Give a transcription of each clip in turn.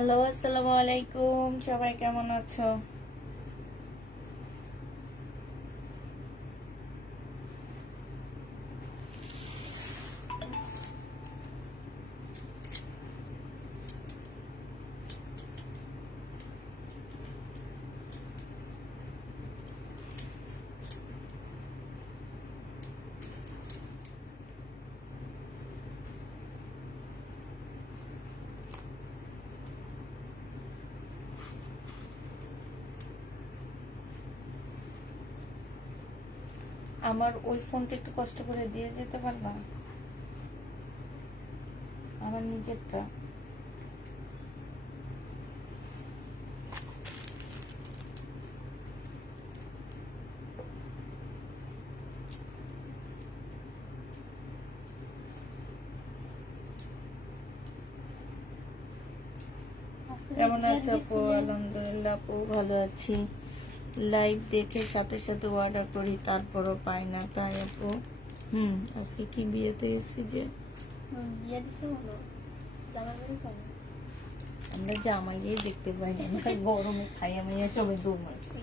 Hello, আসসালামু আলাইকুম। সবাই কেমন আছো? আমার ওই ফোনটা একটু কষ্ট করে দিয়ে যেতে পারবা? আমার নিজেরটা। কেমন আছো আপু? আলহামদুলিল্লাহ আপু, ভালো আছি। লাইভ দেখে সাথে সাথে অর্ডার করি, তারপরও পাই না, তাই আপু। আজকে কি বিয়েতে এসেছি যে বিয়ে দিছে হলো জামাই বাড়ি কেন? আমরা জামাইয়েই দেখতে পাই না, গরমে খাই আমি সবাই দৌড় মারছি।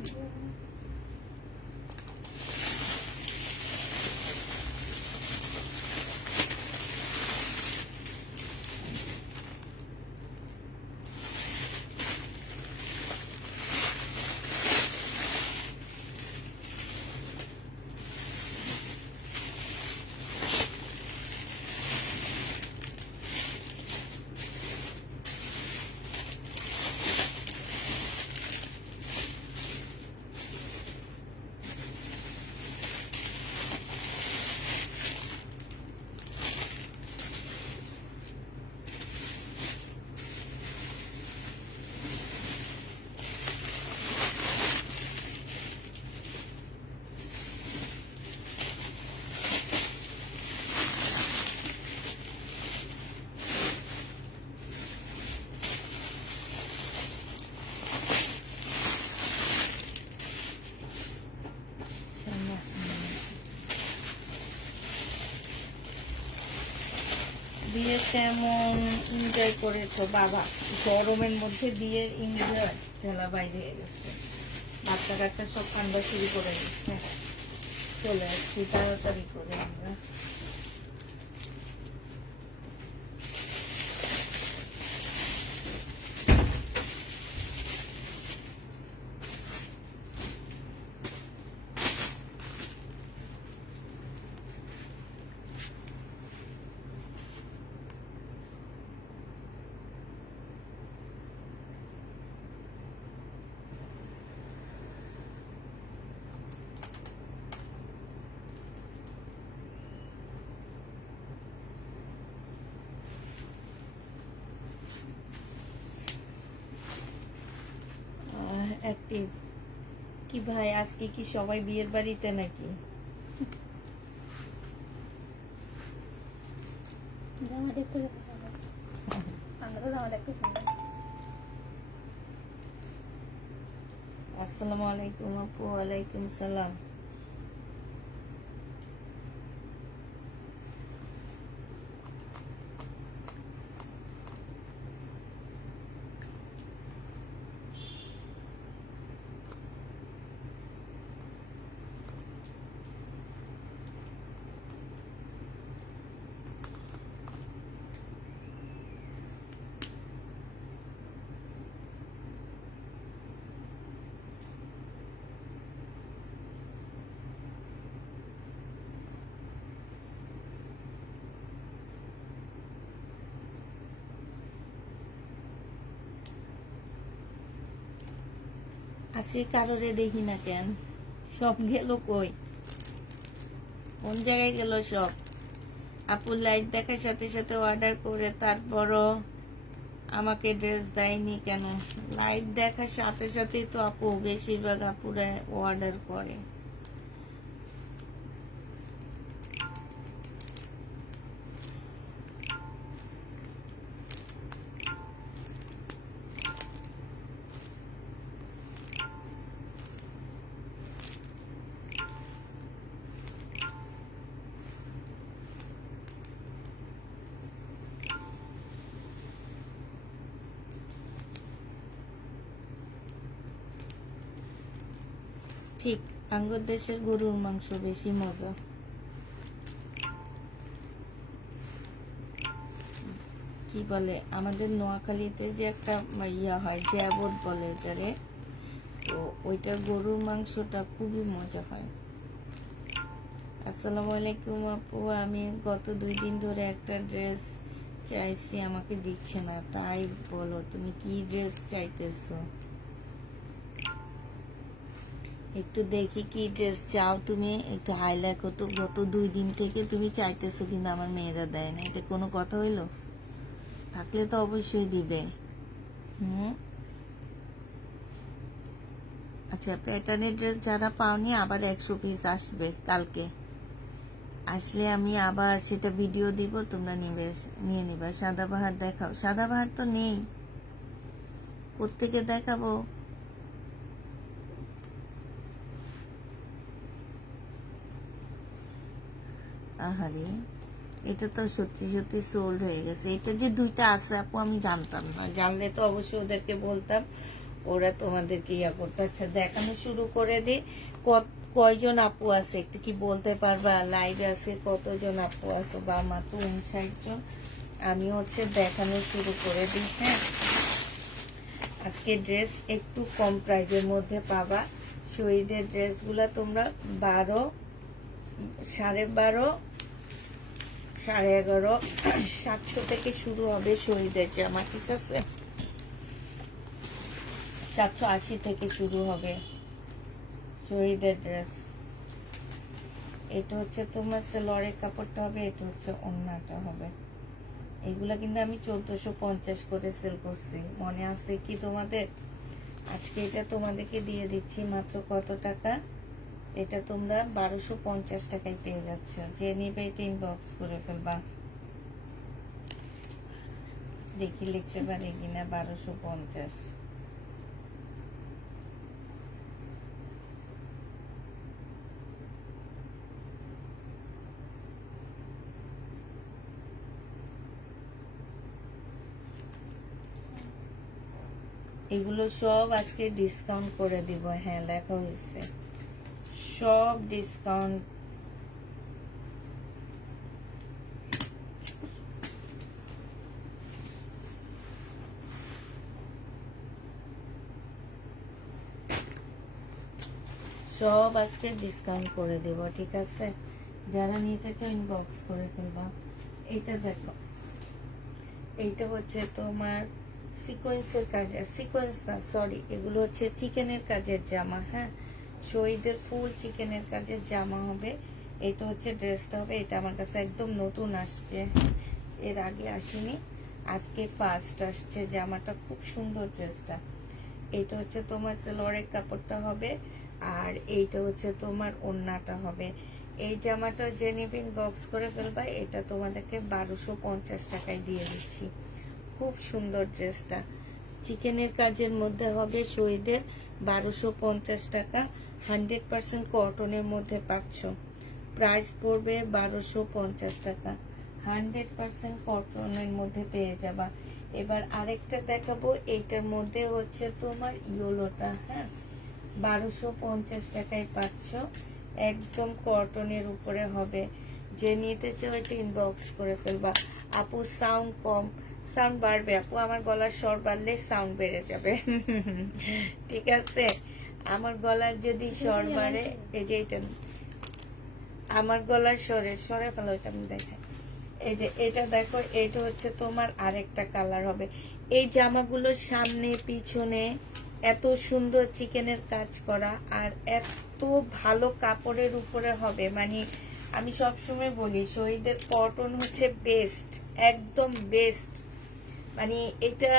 বিয়ে কেমন এনজয় করেছো বাবা? গরমের মধ্যে বিয়ের এনজয় ঠেলা বাইরে হয়ে গেছে। বাচ্চা কাচ্চা সব কান্না শুরু করে দিচ্ছে। চলে আসছি তাড়াতাড়ি করে আমরা। অ্যাক্টিভ কি ভাই? আজকে কি সবাই বিয়ের বাড়িতে নাকি? জামা দেখতে গেছে সবাই, আমরা তো জামা দেখতেছি না। আসসালামু আলাইকুম আপু। ওয়ালাইকুম সালাম। আজকে কারোরে দেখি না কেন? সব গেল কই? কোন জায়গায় গেল সব? আপু লাইভ দেখার সাথে সাথে অর্ডার করে তারপরও আমাকে ড্রেস দেয়নি কেন? লাইভ দেখার সাথে সাথেই তো আপু বেশিরভাগ আপুরা অর্ডার করে। ঠিক আঙ্গুর দেশের গরুর মাংস বেশি মজা। কি বলে আমাদের নোয়াখালীতে যে একটা ইয়া হয় জ্যাবত বলে ওটারে, তো ওইটার গরুর মাংসটা খুবই মজা হয়। আসসালামু আলাইকুম আপু, আমি গত 2 দিন ধরে একটা ড্রেস চাইছি, আমাকে দিচ্ছে না, তাই বলো তুমি কি ড্রেস চাইতেছো? একটু দেখি কি ড্রেস চাও তুমি, একটু হাইলাইট করতো। গত 2 দিন থেকে তুমি চাইতেছো কিন্তু আমার মেয়েরা দেয় না, এটা কোনো কথা হইলো? থাকলে তো অবশ্যই দিবে। আচ্ছা, প্যাটার্নের ড্রেস যারা পাওনি আবার 100 পিস আসবে কালকে, আসলে আমি আবার সেটা ভিডিও দিব, তোমরা নিয়ে নিবা। সাদাবাহার দেখাও। সাদাবাহার তো নেই, প্রত্যেকে দেখাবো। আহারে, এটা তো সত্যি সত্যি সোল্ড হয়ে গেছে। এটা যে 2টা আছে আপু আমি জানতাম না, জানলে তো অবশ্যই ওদেরকে বলতাম, ওরা তোমাদেরকে ইয়া করতে। আচ্ছা দেখানো শুরু করে দে। কয়জন আপু আছে একটু কি বলতে পারবা? লাইভে আছে কতজন আপু আছে? বা মাত্র 59 জন। আমি দেখানো শুরু করে দিই। হ্যাঁ, আজকে ড্রেস একটু কম প্রাইজের মধ্যে পাবা। শহীদের ড্রেসগুলা তোমরা 12, 12.5, 11.5, 700 থেকে শুরু হবে শহীদের জামা, ঠিক আছে? 780 থেকে শুরু হবে শহীদের ড্রেস। এটা তোমার সেলরের কাপড়টা হবে, এটা ওড়নাটা হবে। এগুলা কিন্তু আমি 1450 করে সেল করছি, মনে আছে কি তোমাদের? আজকে এটা তোমাদেরকে দিয়ে দিচ্ছি মাত্র কত টাকা? এটা তোমরা 1250 টাকায় পেয়ে যাচ্ছ। যে নিবে এটা ইনবক্স করে ফেলবা। দেখি লিখতে পারি কিনা 1250। এগুলো সব আজকে ডিসকাউন্ট করে দিব। হ্যাঁ, লেখা হয়েছে সব ডিসকাউন্ট। সব আজকে ডিসকাউন্ট করে দেব, ঠিক আছে? যারা নিতে চাও ইনবক্স করে ফেলবা। এইটা দেখো, এইটা তোমার সিকোয়েন্সের কাজের, সিকোয়েন্স না সরি, এগুলো চিকেনের কাজের জামা। হ্যাঁ, শহীদের ফুল চিকেনের কাজের জামা হবে। এটা ড্রেসটা হবে। এটা আমার কাছে একদম নতুন আসছে, এর আগে আসেনি, আজকে ফার্স্ট আসছে জামাটা। খুব সুন্দর ড্রেসটা। এটা তোমার সেলরের কাপড়টা হবে, আর এইটা তোমার ওড়নাটা হবে। এই জামাটা যে নিবেন বক্স করে ফেলবা। এটা তোমাদেরকে 1250 টাকায় দিয়ে দিচ্ছি। খুব সুন্দর ড্রেসটা, চিকেনের কাজের মধ্যে হবে শহীদের, 1250 টাকা। 100% কটনের মধ্যে পাচ্ছ। প্রাইস পড়বে 1250 টাকা। 100% কটনের মধ্যে পেয়ে যাবা। এবার আরেকটা দেখাবো, এইটার মধ্যে তোমার ইয়েলোটা। হ্যাঁ, 1250 টাকায় পাচ্ছ, একদম কটনের উপরে হবে। যে নিতে চাও এটা ইনবক্স করে ফেলবা। আপু সাউন্ড কম, সাউন্ড বাড়বে আপু, আমার গলার স্বর বাড়লে সাউন্ড বেড়ে যাবে। ঠিক আছে, আমার গলার যদি স্বর বাড়ে, এই যে এটা আমার গলার সরে ফেলো, এটা আমি দেখাই। এই যে এটা দেখো, এটা তোমার আরেকটা কালার হবে। এই জামাগুলোর সামনে পিছনে এত সুন্দর চিকেনের কাজ করা, আর এত ভালো কাপড়ের উপরে হবে। মানে আমি সবসময় বলি শহীদের কটন বেস্ট, একদম বেস্ট। মানে এটা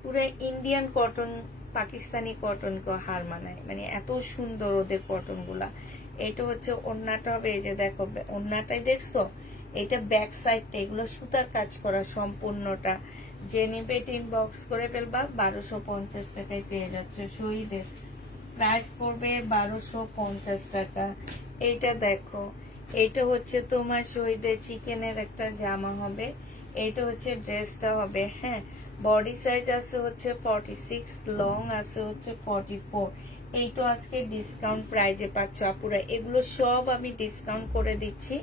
পুরো ইন্ডিয়ান কটন, পাকিস্তানি কটন কে হার মানায়। মানে এত সুন্দর ওদের কটন গুলা। এটা ওড়নাটা হবে। এই যে দেখো ওড়নাটাই দেখছো, এটা ব্যাক সাইডটা, এগুলো সুতার কাজ করা সম্পূর্ণটা। যে নিবে এটা ইনবক্স করে ফেলবা। 1250 টাকায় পেয়ে যাচ্ছে শহীদের। প্রাইস পড়বে 1250 টাকা। এইটা দেখো, এইটা তোমার শহীদের চিকেনের একটা জামা হবে। এইটা ড্রেসটা হবে। হ্যাঁ, বডি সাইজ আছে 46, লং আছে 44। এইটা আজকে ডিসকাউন্ট প্রাইজে পাচ্ছ আপুরা, এগুলো সব আমি ডিসকাউন্ট করে দিচ্ছি।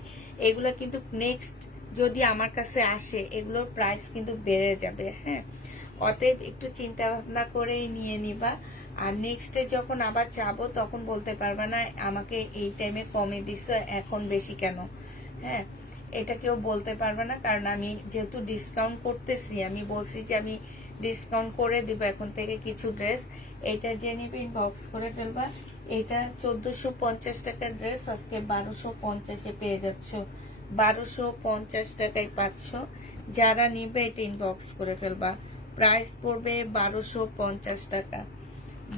এগুলো কিন্তু নেক্সট যদি আমার কাছে আসে এগুলোর প্রাইস কিন্তু বেড়ে যাবে, হ্যাঁ। অতএব একটু চিন্তা ভাবনা করেই নিয়ে নিবা। আর নেক্সটে যখন আবার চাবো তখন বলতে পারবা না আমাকে এই টাইমে কমে দিছো এখন বেশি কেন, হ্যাঁ। এটা কেউ বলতে পারবে না, কারণ আমি যেহেতু ডিসকাউন্ট করতেছি, আমি বলছি যে আমি ডিসকাউন্ট করে দিব এখন থেকে কিছু ড্রেস। এইটা যে নিবে ইনবক্স করে ফেলবা। এটা 1450 টাকার ড্রেস আজকে 1250-এ পেয়ে যাচ্ছ, 1250 টাকায় পাচ্ছ। যারা নিবে এটা ইনবক্স করে ফেলবা। প্রাইস পড়বে 1250 টাকা,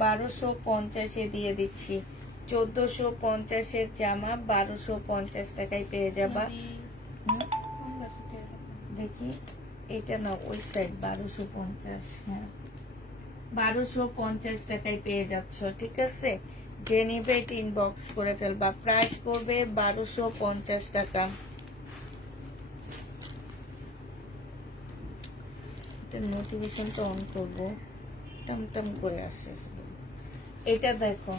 1250-এ দিয়ে দিচ্ছি। 1450-এর জামা 1250 টাকায় পেয়ে যাবা। দেখি এটা না, ওই সাইড 1250, হ্যাঁ 1250 টাকায় পেয়ে যাচ্ছ, ঠিক আছে। যে নিবে এটা ইনবক্স করে ফেলবা। প্রাইস করবে 1250 টাকা। এটা নোটিফিকেশনটা অন করবো, টমটম করে আসে। এটা দেখো,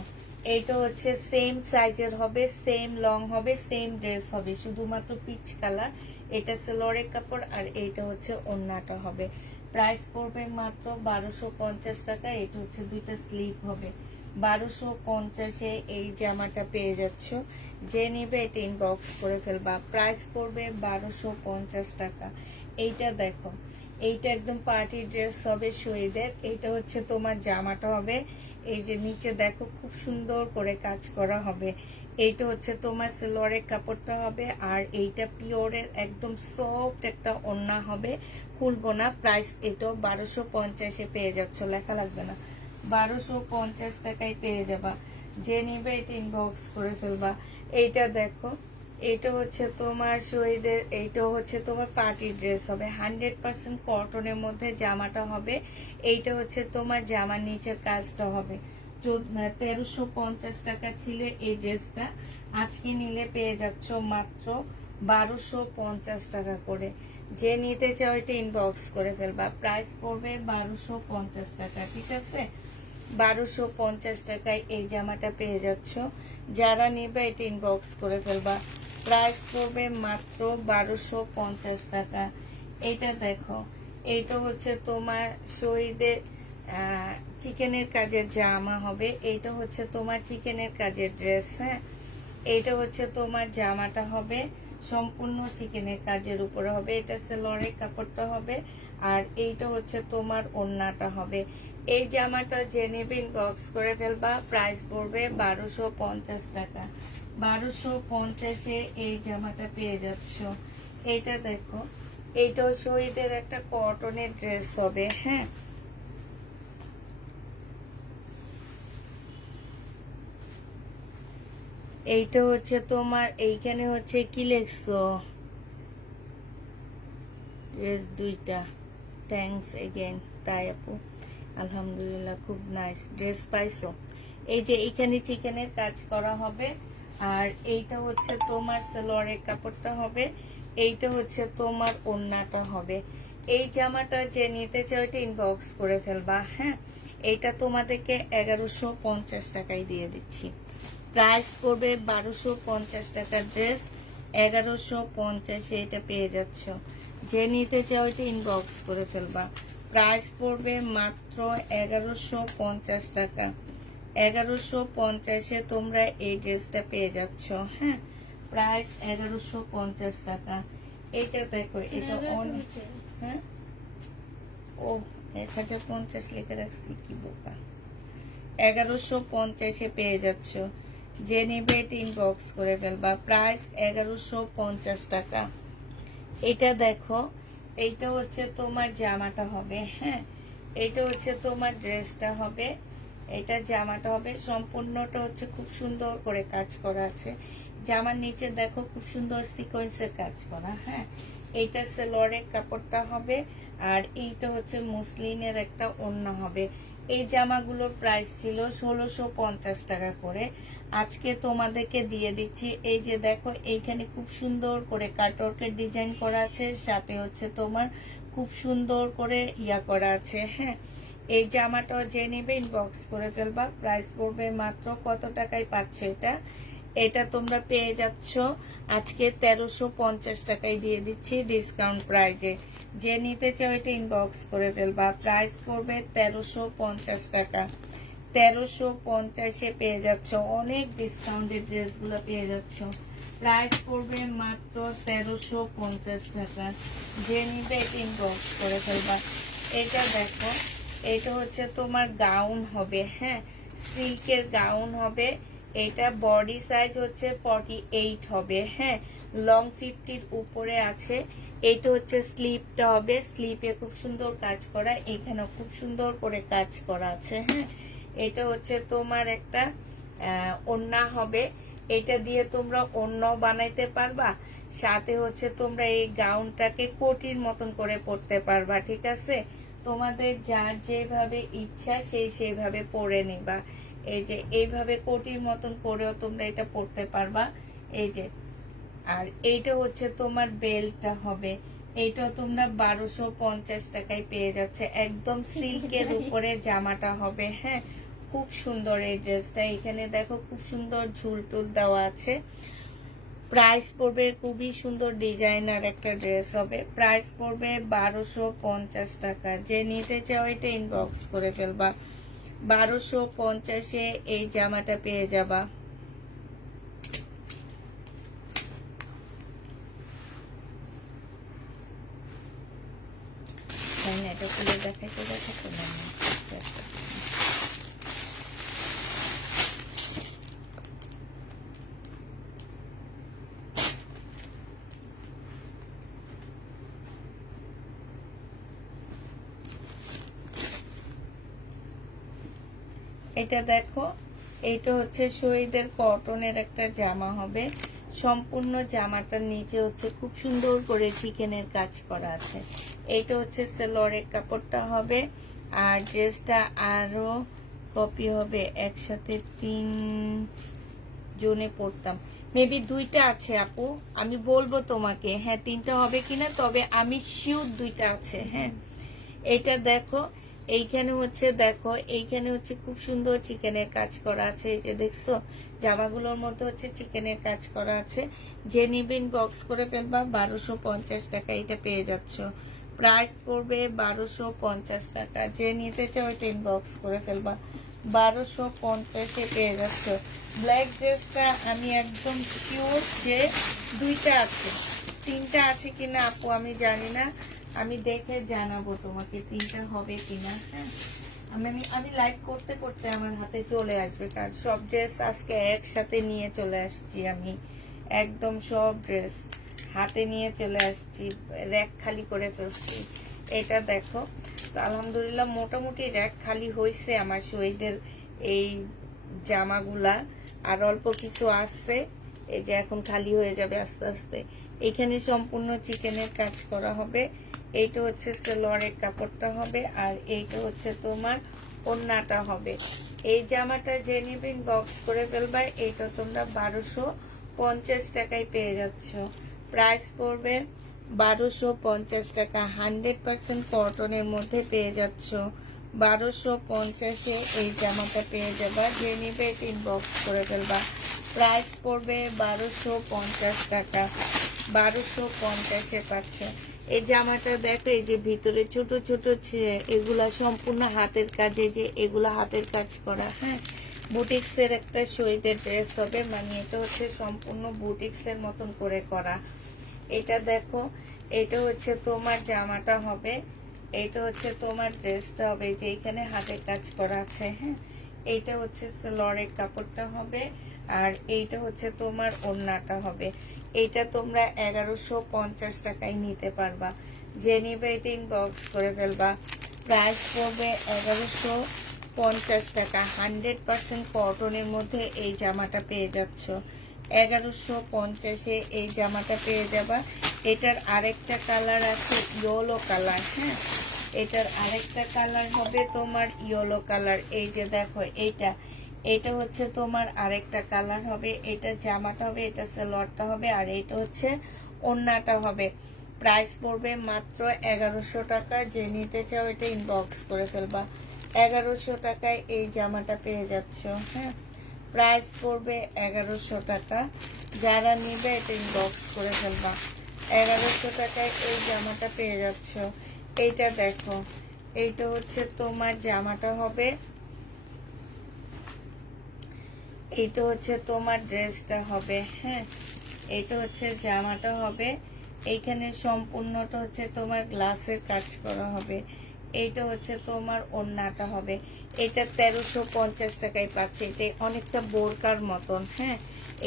এইটা হচ্ছে সেম সাইজের হবে, সেম লং হবে, সেম ড্রেস হবে, শুধুমাত্র পিচ কালার। এটা সেলোয়ারের কাপড় আর এইটা হচ্ছে ওড়নাটা হবে। প্রাইস পড়বে মাত্র 1250 টাকা। এটা হচ্ছে দুইটা স্লিভ হবে। 1250-এ এই জামাটা পেয়ে যাচ্ছ। যে নিবে এটা ইনবক্স করে ফেলবা। প্রাইস পড়বে 1250 টাকা। এইটা দেখো, এইটা একদম পার্টি ড্রেস হবে শহীদের। এইটা হচ্ছে তোমার জামাটা হবে। এই যে নিচে দেখো খুব সুন্দর করে কাজ করা হবে। এইটা হচ্ছে তোমার সেলোয়ারের কাপড়টা হবে, আর এইটা পিওরের একদম সফট একটা ওড়না হবে, খুলবো না। প্রাইস এটাও 1250-এ পেয়ে যাচ্ছ, লেখা লাগবে না, 1250 টাকায় পেয়ে যাবা। যে নিবে এটা ইনবক্স করে ফেলবা। এইটা দেখো, এটা হচ্ছে তোমার শহীদের, এইটা হচ্ছে তোমার পার্টি ড্রেস হবে, 100% কটনের মধ্যে জামাটা হবে। এইটা হচ্ছে তোমার জামার নিচের কাজটা হবে। 1350 টাকা ছিল এই ড্রেসটা, আজকে নিলে পেয়ে যাচ্ছ মাত্র 1250 টাকা করে। যে নিতে চাও এটা ইনবক্স করে ফেলবা। প্রাইস পড়বে 1250 টাকা, ঠিক আছে। 1250 টাকায় এই জামাটা পেয়ে যাচ্ছ। যারা নিবে এটা ইনবক্স করে ফেলবা। প্রাইস পড়বে মাত্র 1250 টাকা। এইটা দেখো, এইটা হচ্ছে তোমার শহীদের চিকেনের কাজের জামা হবে। এইটা হচ্ছে তোমার চিকেনের কাজের ড্রেস, হ্যাঁ। এইটা হচ্ছে তোমার জামাটা হবে সম্পূর্ণ চিকেনের কাজের উপরে হবে। এটা সেলোয়ারের কাপড়টা হবে, আর এইটা হচ্ছে তোমার ওড়নাটা হবে। এই জামাটা যে নেবে ইনবক্স করে ফেলবা। প্রাইস পড়বে 1250 টাকা। 1250-এ এই জামাটা পেয়ে যাচ্ছ। এইটা দেখো, এইটাও শহীদের একটা কটনের ড্রেস হবে, হ্যাঁ। এইটা হচ্ছে তোমার, এইখানে হচ্ছে কি লেখছো, ড্রেস দুইটা, থ্যাঙ্কস এগেন। তাই আপু, আলহামদুলিল্লাহ, খুব নাইস ড্রেস পাইছো। এই যে এইখানে চিকেনের কাজ করা হবে, আর এইটা হচ্ছে তোমার সালোয়ারের কাপড়টা হবে, এইটা হচ্ছে তোমার ওড়নাটা হবে। এই জামাটা যে নিতে চাও এটা ইনবক্স করে ফেলবা, হ্যাঁ। এইটা তোমাদেরকে 1150 টাকায় দিয়ে দিচ্ছি। প্রাইস পড়বে 1250 টাকার ড্রেস, 1150-এ এটা পেয়ে যাচ্ছ। যে নিতে চাও এটা ইনবক্স করে ফেলবা। প্রাইস পড়বে মাত্র 1150 টাকা। 1150-এ তোমরা এই ড্রেসটা পেয়ে যাচ্ছ, হ্যাঁ। প্রাইস 1150 টাকা। এইটা দেখো, এটা হ্যাঁ, ও 1050 লিখে রাখছি, কি বোকা। 1150-এ পেয়ে যাচ্ছ। যে নিবে এটা ইনবক্স করে ফেলবা। প্রাইস 1150 টাকা। এটা দেখো, এইটা হচ্ছে তোমার জামাটা হবে, হ্যাঁ। এইটা হচ্ছে তোমার ড্রেসটা হবে, এটা জামাটা হবে। সম্পূর্ণটা হচ্ছে খুব সুন্দর করে কাজ করা আছে। জামার নিচে দেখো খুব সুন্দর সিকোয়েন্সের কাজ করা, হ্যাঁ। এইটা সেলোয়ারের কাপড়টা হবে, আর এইটা হচ্ছে মুসলিনের একটা ওড়না হবে। এই জামাগুলোর প্রাইস ছিল 1650 টাকা করে, আজকে তোমাদেরকে দিয়ে দিচ্ছি। এই যে দেখো, এইখানে খুব সুন্দর করে কাটওয়ার্কের ডিজাইন করা আছে, সাথে হচ্ছে তোমার খুব সুন্দর করে ইয়া করা আছে, হ্যাঁ। এই জামাটাও যে নেবে ইনবক্স করে ফেলবা। প্রাইস পড়বে মাত্র কত টাকায় পাচ্ছ এটা? এটা তোমরা পেয়ে যাচ্ছ আজকে 1350 টাকায় দিয়ে দিচ্ছি ডিসকাউন্ট প্রাইজে। যে নিতে চাও এটা ইনবক্স করে ফেলবা। প্রাইস পড়বে 1350 টাকা। 1350-এ পেয়ে যাচ্ছ, অনেক ডিসকাউন্টের ড্রেসগুলো পেয়ে যাচ্ছ। প্রাইস পড়বে মাত্র 1350 টাকা। যে নিবে এটা ইনবক্স করে ফেলবা। এটা দেখো, এটা হচ্ছে তোমার গাউন হবে, হ্যাঁ, সিল্কের গাউন হবে। এটা বডি সাইজ হচ্ছে 48 হবে, হ্যাঁ, লং 50-র উপরে আছে। এটা হচ্ছে স্লিপটা হবে, স্লিপে খুব সুন্দর কাজ করা, এখানে খুব সুন্দর করে কাজ করা আছে, হ্যাঁ। এটা হচ্ছে তোমার একটা ওড়না হবে, এটা দিয়ে তোমরা ওড়না বানাইতে পারবা। সাথে হচ্ছে তোমরা এই গাউনটাকে কোটির মতন করে পরতে পারবা, ঠিক আছে। তোমাদের যার যেভাবে ইচ্ছা সেইভাবে পরে নিবা। এই যে এইভাবে কোটির মতন করেও তোমরা এটা পরতে পারবা, এই যে। আর এইটা হচ্ছে তোমার বেল্টটা হবে, এইটাও তোমরা 1250 টাকায় পেয়ে যাচ্ছে। একদম সিল্কের উপরে জামাটা হবে, হ্যাঁ, খুব সুন্দর এই ড্রেসটা। এখানে দেখো খুব সুন্দর ঝুল টুল দেওয়া আছে। প্রাইস পড়বে, খুবই সুন্দর ডিজাইনার একটা ড্রেস হবে। প্রাইস পড়বে 1250 টাকা। যে নিতে চাও এটা ইনবক্স করে ফেলবা। 1250-এ এই জামাটা পেয়ে যাবা। এটা খুলে দেখাইতে না। এটা দেখো, এইটা হচ্ছে শহীদের কটনের একটা জামা হবে। সম্পূর্ণ জামাটার নিচে হচ্ছে খুব সুন্দর করে চিকেনের কাজ করা আছে। এইটা হচ্ছে সেলোয়ারের কাপড়টা হবে। আর ড্রেসটা আরো কপি হবে, একসাথে 3 জনে পড়তাম। মেবি 2টা আছে আপু, আমি বলবো তোমাকে, হ্যাঁ 3টা হবে কিনা, তবে আমি শিওর 2টা আছে, হ্যাঁ। এটা দেখো, এইখানে হচ্ছে দেখো, এইখানে হচ্ছে খুব সুন্দর চিকেনের কাজ করা আছে। এই যে দেখছো, জামাগুলোর মধ্যে হচ্ছে চিকেনের কাজ করা আছে। যে নিবেন বক্স করে ফেলবা। 1250 টাকা এটা পেয়ে যাচ্ছ। প্রাইস পড়বে 1250 টাকা। যে নিতে চাও এটা ইনবক্স করে ফেলবা। 1250-এ পেয়ে যাচ্ছ। ব্ল্যাক ড্রেসটা আমি একদম শিওর যে 2টা আছে, 3টা আছে কিনা আপু আমি জানি না, আমি দেখে জানাবো তোমাকে 3টা হবে কিনা, হ্যাঁ। আমি লাইভ করতে করতে আমার হাতে চলে আসবে, কারণ সব ড্রেস আজকে একসাথে নিয়ে চলে আসছি। আমি একদম সব ড্রেস হাতে নিয়ে চলে আসছি, র্যাক খালি করে ফেলছি। এটা দেখো, তো আলহামদুলিল্লাহ মোটামুটি র্যাক খালি হয়েছে আমার শহীদের এই জামাগুলা। আর অল্প কিছু আসছে, এই যে এখন খালি হয়ে যাবে আস্তে আস্তে। এখানে সম্পূর্ণ চিকেনের কাজ করা হবে। এইটা হচ্ছে সেলোয়ারের কাপড়টা হবে, আর এইটা হচ্ছে তোমার ওড়নাটা হবে। এই জামাটা যে নিবেন বক্স করে ফেলবা। এইটা তোমরা 1250 টাকায় পেয়ে যাচ্ছ। প্রাইস পড়বে 1250 টাকা। 100% কটনের মধ্যে পেয়ে যাচ্ছ। 1250-এ এই জামাটা পেয়ে যাবা। যে নিবে এটা ইনবক্স করে ফেলবা। প্রাইস পড়বে 1250 টাকা। 1250-এ পাচ্ছ। এই জামাটা দেখো, এই যে ভিতরে ছোট ছোট এগুলা সম্পূর্ণ হাতের কাজে, যে এগুলা হাতের কাজ করা, হ্যাঁ। বুটিক্সের একটা শহীদের ড্রেস হবে, মানে এটা হচ্ছে সম্পূর্ণ বুটিক্সের মতন করে করা। এটা দেখো, এটা হচ্ছে তোমার জামাটা হবে, এটা হচ্ছে তোমার ড্রেসটা হবে, যে এখানে হাতের কাজ করা আছে, হ্যাঁ। এইটা হচ্ছে সেলোয়ারের কাপড়টা হবে, আর এইটা হচ্ছে তোমার ওড়নাটা হবে। এইটা তোমরা 1150 টাকায় নিতে পারবা। যে নিবে এটা ইনবক্স করে ফেলবা। প্রাইস পড়বে 1150 টাকা। 100% কটনের মধ্যে এই জামাটা পেয়ে যাচ্ছ। 1150-এ এই জামাটা পেয়ে যাবা। এটার আরেকটা কালার আছে ইয়েলো কালার, হ্যাঁ। এটার আরেকটা কালার হবে তোমার ইয়েলো কালার। এই যে দেখো, এটা হচ্ছে তোমার আরেকটা কালার হবে। এটা জামাটা হবে, এটা সালোয়ারটা হবে, আর এটা হচ্ছে ওড়নাটা হবে। প্রাইস পড়বে মাত্র 1100 টাকা। যে নিতে চাও এটা ইনবক্স করে ফেলবা। 1100 টাকায় এই জামাটা পেয়ে যাচ্ছ। হ্যাঁ, প্রাইস পড়বে 1100 টাকা। যারা নিবে এটা ইনবক্স করে ফেলবা। 1100 টাকায় এই জামাটা পেয়ে যাচ্ছ। এইটা দেখো, এইটা হচ্ছে তোমার জামাটা হবে, এইটা হচ্ছে তোমার ড্রেসটা হবে। হ্যাঁ, এইটা হচ্ছে জামাটা হবে। এইখানে সম্পূর্ণটা হচ্ছে তোমার গ্লাসের কাজ করা হবে। এইটা হচ্ছে তোমার ওড়নাটা হবে। এটা 1350 টাকায় পাচ্ছে। এটা অনেকটা বোরকার মতন। হ্যাঁ,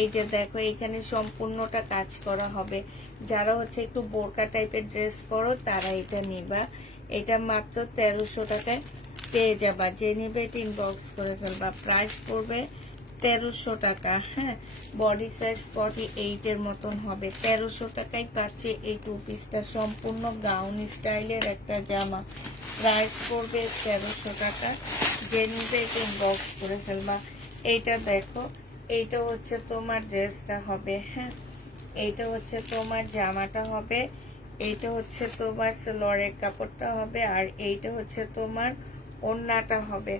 এই যে দেখো এইখানে সম্পূর্ণটা কাজ করা হবে। যারা হচ্ছে একটু বোরকা টাইপের ড্রেস পরো তারা এটা নিবা। এটা মাত্র 1300 টাকায় পেয়ে যাবা। যে নিবে এটা ইনবক্স করে ফেলবা। প্রাইস পড়বে 1300 টাকা। হ্যাঁ, বডি সাইজ 48 এর মতন হবে। 1300 টাকায় পাচ্ছে এই টু পিসটা, সম্পূর্ণ গাউন স্টাইলের একটা জামা। প্রাইস পড়বে 1300 টাকা। যে নিবে এটা ইনবক্স করে ফেলবা। এইটা দেখো, এইটা হচ্ছে তোমার ড্রেসটা হবে। হ্যাঁ, এইটা হচ্ছে তোমার জামাটা হবে। এইটা হচ্ছে তোমার সালোয়ারের কাপড়টা হবে। আর এইটা হচ্ছে তোমার ওড়নাটা হবে।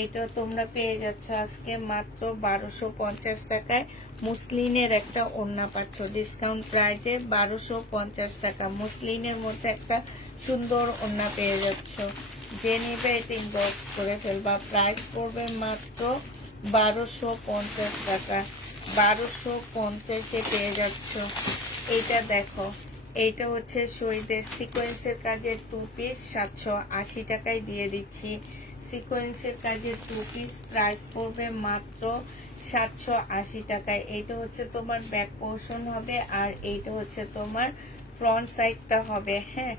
এইটা তোমরা পেয়ে যাচ্ছ আজকে মাত্র 1250 টাকায়। মুসলিনের একটা ওড়না পাচ্ছ ডিসকাউন্ট প্রাইজে 1250 টাকা। মুসলিনের মধ্যে একটা সুন্দর ওড়না পেয়ে যাচ্ছ। যে নিবে এটা ইনবক্স করে ফেলবা। প্রাইস পড়বে মাত্র 1250 টাকা। 1250-এ পেয়ে যাচ্ছ। এইটা দেখো, এইটা হচ্ছে শহীদের সিকোয়েন্সের কাজের টু পিস, 780 টাকায় দিয়ে দিচ্ছি। সিকোয়েন্সের কাজের টু পিস প্রাইস পড়বে মাত্র 780 টাকায়। এইটা হচ্ছে তোমার ব্যাক পোর্শন হবে আর এইটা হচ্ছে তোমার ফ্রন্ট সাইডটা হবে। হ্যাঁ,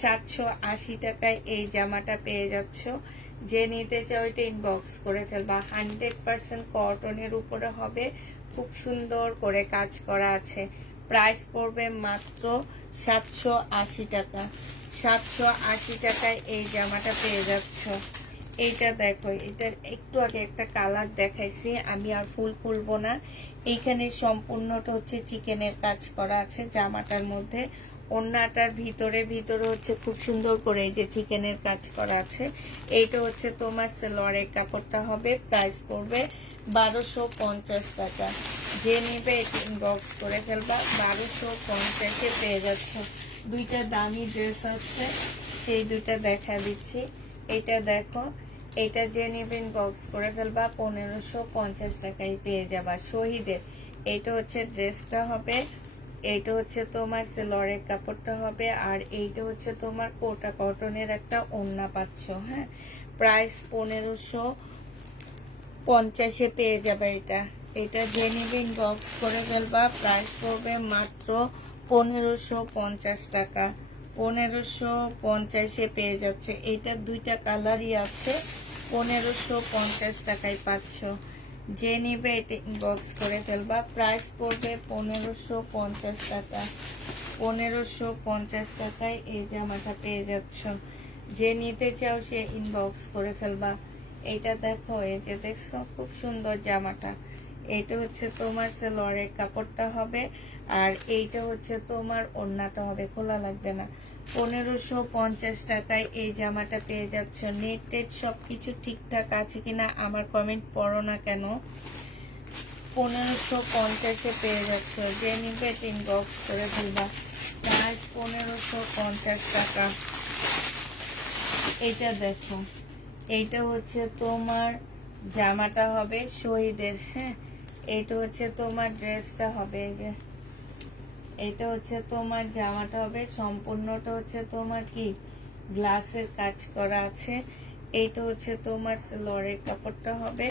780 টাকায় এই জামাটা পেয়ে যাচ্ছ। যে নিতে চাও এটা ইনবক্স করে ফেলবা। 100% কটনের উপরে হবে, খুব সুন্দর করে কাজ করা আছে। প্রাইস পড়বে মাত্র 780 টাকা। 780 টাকায় এই জামাটা পেয়ে যাচ্ছ। এইটা দেখো, এটার একটু আগে একটা কালার দেখাইছি, আমি আর ফুল খুলবো না। এইখানে সম্পূর্ণটা হচ্ছে চিকেনের কাজ করা আছে জামাটার মধ্যে। ওড়নাটার ভিতরে ভিতরে হচ্ছে খুব সুন্দর করে এই যে চিকেনের কাজ করা আছে। এইটা হচ্ছে তোমার সালোয়ারের কাপড়টা হবে। প্রাইস পড়বে 1250 টাকা। যে নিবে এটা ইনবক্স করে ফেলবা। 1250-এ পেয়ে যাচ্ছে। দুইটা দামি ড্রেস আছে, সেই দুইটা দেখা দিচ্ছি। এটা দেখো, এটা যে নিবেন বক্স করে ফেলবা। 1550 টাকায় পেয়ে যাবা শহীদের। এইটা হচ্ছে ড্রেসটা হবে। এইটা হচ্ছে তোমার সালোয়ারের কাপড়টা হবে। আর এইটা হচ্ছে তোমার কোটা কটনের একটা ওড়না পাচ্ছ। হ্যাঁ, প্রাইস 1550-এ পেয়ে যাবে এটা। এটা যে নিবেন বক্স করে ফেলবা। প্রাইস পড়বে মাত্র 1550 টাকা। 1550-এ পেয়ে যাচ্ছে। এইটার দুইটা কালারই আছে। 1550 টাকায় পাচ্ছ। যে নিবে এটা ইনবক্স করে ফেলবা। প্রাইস পড়বে 1550 টাকা। 1550 টাকায় এই জামাটা পেয়ে যাচ্ছ। যে নিতে চাও সে ইনবক্স করে ফেলবা। এইটা দেখো, এই যে দেখছো খুব সুন্দর জামাটা। এইটা হচ্ছে তোমার সালোয়ারের কাপড়টা হবে আর এইটা হচ্ছে তোমার ওড়নাটা হবে। খোলা লাগবে না। 1550 টাকায় এই জামাটা পেয়ে যাচ্ছ। নেট টেট সবকিছু ঠিকঠাক আছে কিনা আমার কমেন্ট পড়ো না কেন। 1550-এ পেয়ে যাচ্ছ। যে নিবে ইনবক্স করে ফেলবা। প্রাইস 1550 টাকা। এইটা দেখো, এইটা হচ্ছে তোমার জামাটা হবে শহীদের। হ্যাঁ, এইটা হচ্ছে তোমার ড্রেসটা হবে। এই যে এটা হচ্ছে তোমার জামাটা হবে। সম্পূর্ণটা হচ্ছে তোমার কি গ্লাসের কাজ করা আছে। এইটা হচ্ছে তোমার সালোয়ারের কাপড়টা হবে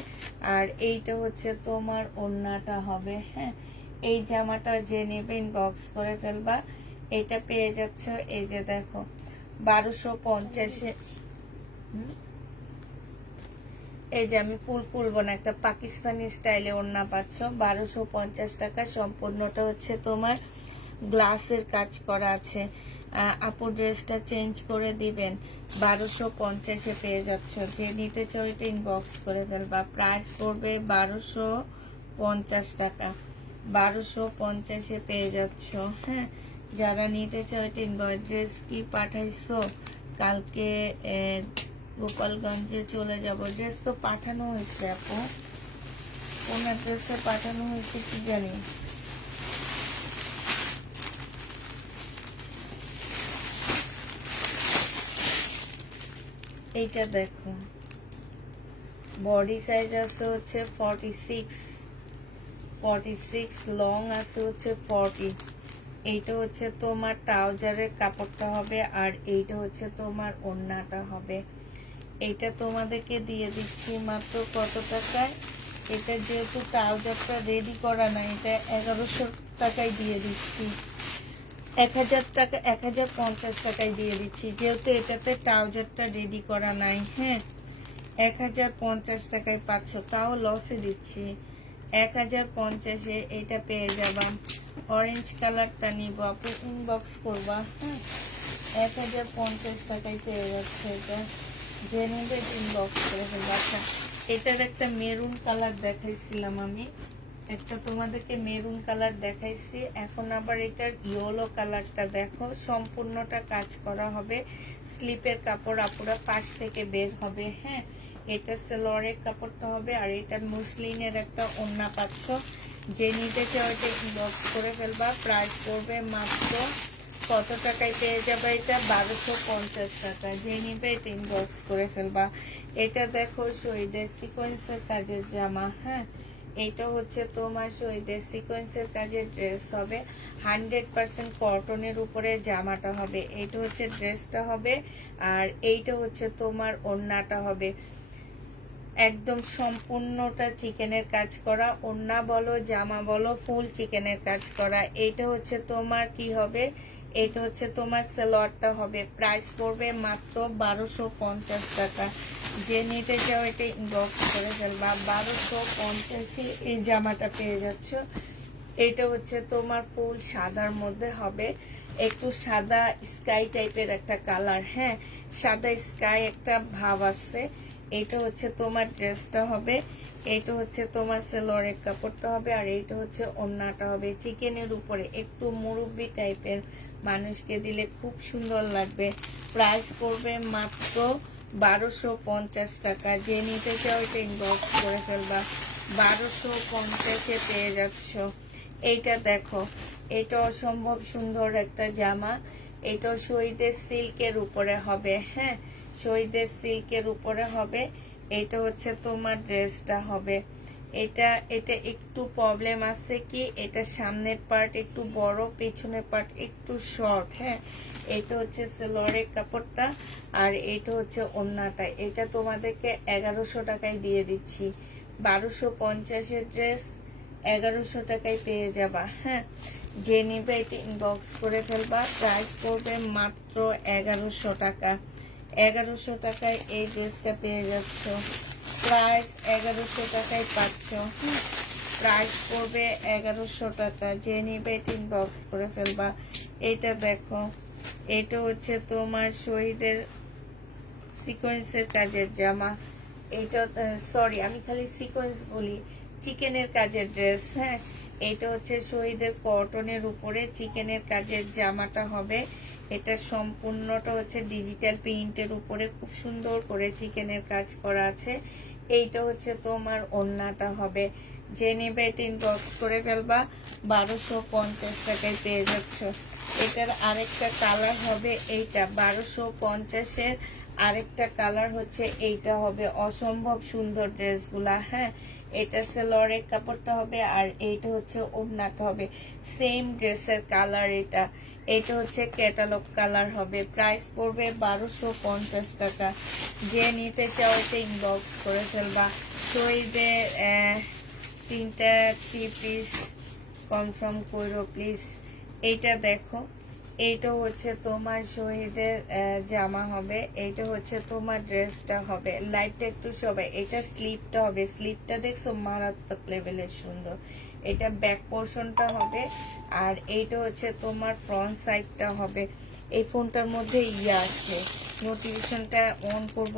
আর এইটা হচ্ছে তোমার ওড়নাটা হবে। হ্যাঁ, এই জামাটা যে নেবে ইনবক্স করে ফেলবা। এটা পেয়ে যাচ্ছ। এই যে দেখো 1250-এ। এই যে আমি ফুল খুলবো না, একটা পাকিস্তানি স্টাইলে ওড়না পাচ্ছ। 1250 টাকা। সম্পূর্ণটা হচ্ছে তোমার গ্লাসের কাজ করা আছে। আপু ড্রেসটা চেঞ্জ করে দিবেন। 1250-এ পেয়ে যাচ্ছ। যে নিতে চাও এটা ইনবক্স করে ফেলবা। প্রাইস পড়বে 1250 টাকা। 1250-এ পেয়ে যাচ্ছ। হ্যাঁ, যারা নিতে চাও এটা ইনবক্স। ড্রেস কি পাঠাইছো কালকে গোপালগঞ্জে চলে যাব। ড্রেস তো পাঠানো হয়েছে আপু, কোন ড্রেসে পাঠানো হয়েছে কি জানি। এইটা দেখো, বডি সাইজ আছে হচ্ছে 46, লং আছে হচ্ছে 40। এইটা হচ্ছে তোমার ট্রাউজারের কাপড়টা হবে, আর এইটা হচ্ছে তোমার ওড়নাটা হবে। এইটা তোমাদেরকে দিয়ে দিচ্ছি মাত্র কত টাকায়? এটা যেহেতু ট্রাউজারটা রেডি করা না, এটা 1100 টাকায় দিয়ে দিচ্ছি। 1000 টাকা, 1050 টাকায় দিয়ে দিচ্ছি, যেহেতু এটাতে ট্রাউজারটা রেডি করা নাই। হ্যাঁ, 1050 টাকায় পাচ্ছ, তাও লসে দিচ্ছি। 1050-এ এটা পেয়ে যাবা। অরেঞ্জ কালারটা নিব, আপনি ইনবক্স করবা। হ্যাঁ, 1050 টাকায় পেয়ে যাচ্ছে এটা, যে নেবে ইনবক্স করে ফেলবা। আচ্ছা, এটার একটা মেরুন কালার দেখাইছিলাম আমি, একটা তোমাদেরকে মেরুন কালার দেখাইছি, এখন আবার এটার ইয়েলো কালারটা দেখো। সম্পূর্ণটা কাজ করা হবে, স্লিপের কাপড় আপুরা পাশ থেকে বের হবে। হ্যাঁ, এটা সেলোয়ারের কাপড়টা হবে, আর এটা মুসলিনের একটা ওড়না পাচ্ছ। যে নিতে চাও এটা ইনবক্স করে ফেলবা। প্রাইস পড়বে মাত্র কত টাকায় পেয়ে যাবে? এটা 1250 টাকা। যে নিবে এটা ইনবক্স করে ফেলবা। এটা দেখো শহীদের সিকোয়েন্সের কাজের জামা। হ্যাঁ, এটা হচ্ছে তোমার শহীদের সিকোয়েন্সের কাজের ড্রেস হবে, 100% কটনের উপরে জামাটা হবে। এইটা হচ্ছে ড্রেসটা হবে, আর এইটা হচ্ছে তোমার ওড়নাটা হবে। একদম সম্পূর্ণটা চিকেনের কাজ করা, ওড়না বলো জামা বলো ফুল চিকেনের কাজ করা। এইটা হচ্ছে তোমার কি হবে? এটা হচ্ছে তোমার সালোয়ারটা হবে। প্রাইস পড়বে মাত্র 1250 টাকা। যে নিতে চাও এটা ইনবক্স করে ফেলবা। 1250-এ এই জামাটা পেয়ে যাচ্ছ। এটা হচ্ছে তোমার ফুল সাদার মধ্যে হবে, একটু সাদা স্কাই টাইপের একটা কালার। হ্যাঁ, সাদা স্কাই একটা ভাব আছে। এটা হচ্ছে তোমার ড্রেসটা হবে, এইটা হচ্ছে তোমার সেলোয়ারের কাপড়টা হবে, আর এইটা হচ্ছে ওড়নাটা হবে। চিকেনের উপরে একটু মুরব্বি টাইপের মানুষকে দিলে খুব সুন্দর লাগবে। প্রাইস পড়বে মাত্র 1250 টাকা। যে নিতে চাও এটা ইনবক্স করে ফেলবা। 1250-এ পেয়ে যাচ্ছ। এইটা দেখো, এটা অসম্ভব সুন্দর একটা জামা। এটা শহীদের সিল্কের উপরে হবে। হ্যাঁ, শহীদের সিল্কের উপরে হবে। এটা হচ্ছে তোমার ড্রেসটা হবে। এটা এটা একটু প্রবলেম আছে কি, এটা সামনের পার্ট একটু বড়, পেছনের পার্ট একটু শর্ট। হ্যাঁ, এটা হচ্ছে সেলোয়ারের কাপড়টা, আর এটা হচ্ছে ওড়নাটা। এটা তোমাদেরকে 1100 টাকায় দিয়ে দিচ্ছি। 1250-এর ড্রেস 1100 টাকায় পেয়ে যাবা। হ্যাঁ, যে নিবে এটা ইনবক্স করে ফেলবা। প্রাইস পড়বে মাত্র 1100 টাকা। 1100 টাকায় এই ড্রেসটা পেয়ে যাচ্ছ। প্রাইস 1100 টাকায় পাচ্ছ। প্রাইস পড়বে 1100 টাকা। যে নিবে এটা ইনবক্স করে ফেলবা। এটা দেখো, এটা হচ্ছে তোমার শহীদের সিকোয়েন্সের কাজের জামা। এটা সরি, আমি খালি সিকোয়েন্স বলি, চিকেনের কাজের ড্রেস। হ্যাঁ, এটা হচ্ছে শহীদের কটনের উপরে চিকেনের কাজের জামাটা হবে। এটা সম্পূর্ণটা হচ্ছে ডিজিটাল প্রিন্টের উপরে খুব সুন্দর করে চিকেনের কাজ করা আছে। এইটা হচ্ছে তোমার ওড়নাটা হবে। যে নেবে এটা ইনবক্স করে ফেলবা। 1250 টাকায় পেয়ে যাচ্ছ। এটার আরেকটা কালার হবে এইটা। 1250-এর আরেকটা কালার হচ্ছে এইটা হবে। অসম্ভব সুন্দর ড্রেসগুলা। হ্যাঁ, এটা সেলোয়ারের কাপড়টা হবে, আর এইটা হচ্ছে ওড়নাটা হবে। সেম ড্রেসের কালার এটা। এটা হচ্ছে ক্যাটালগ কালার হবে। প্রাইস পড়বে 1250 টাকা। যে নিতে চাও এটা ইনবক্স করে ফেলবা। শহীদের 3টা 3 পিস কনফার্ম করো প্লিজ। এইটা দেখো, এইটা হচ্ছে তোমার শহীদের জামা হবে। এইটা হচ্ছে তোমার ড্রেসটা হবে। লাইটটা একটু সবাই, এটা স্লিপটা হবে। স্লিপটা দেখছো মারাত্মক লেভেলের সুন্দর। এটা ব্যাক পোর্শনটা হবে, আর এইটা হচ্ছে তোমার ফ্রন্ট সাইডটা হবে। এই ফোনটার মধ্যে ইয়ে আছে, নোটিফিকেশনটা অন করব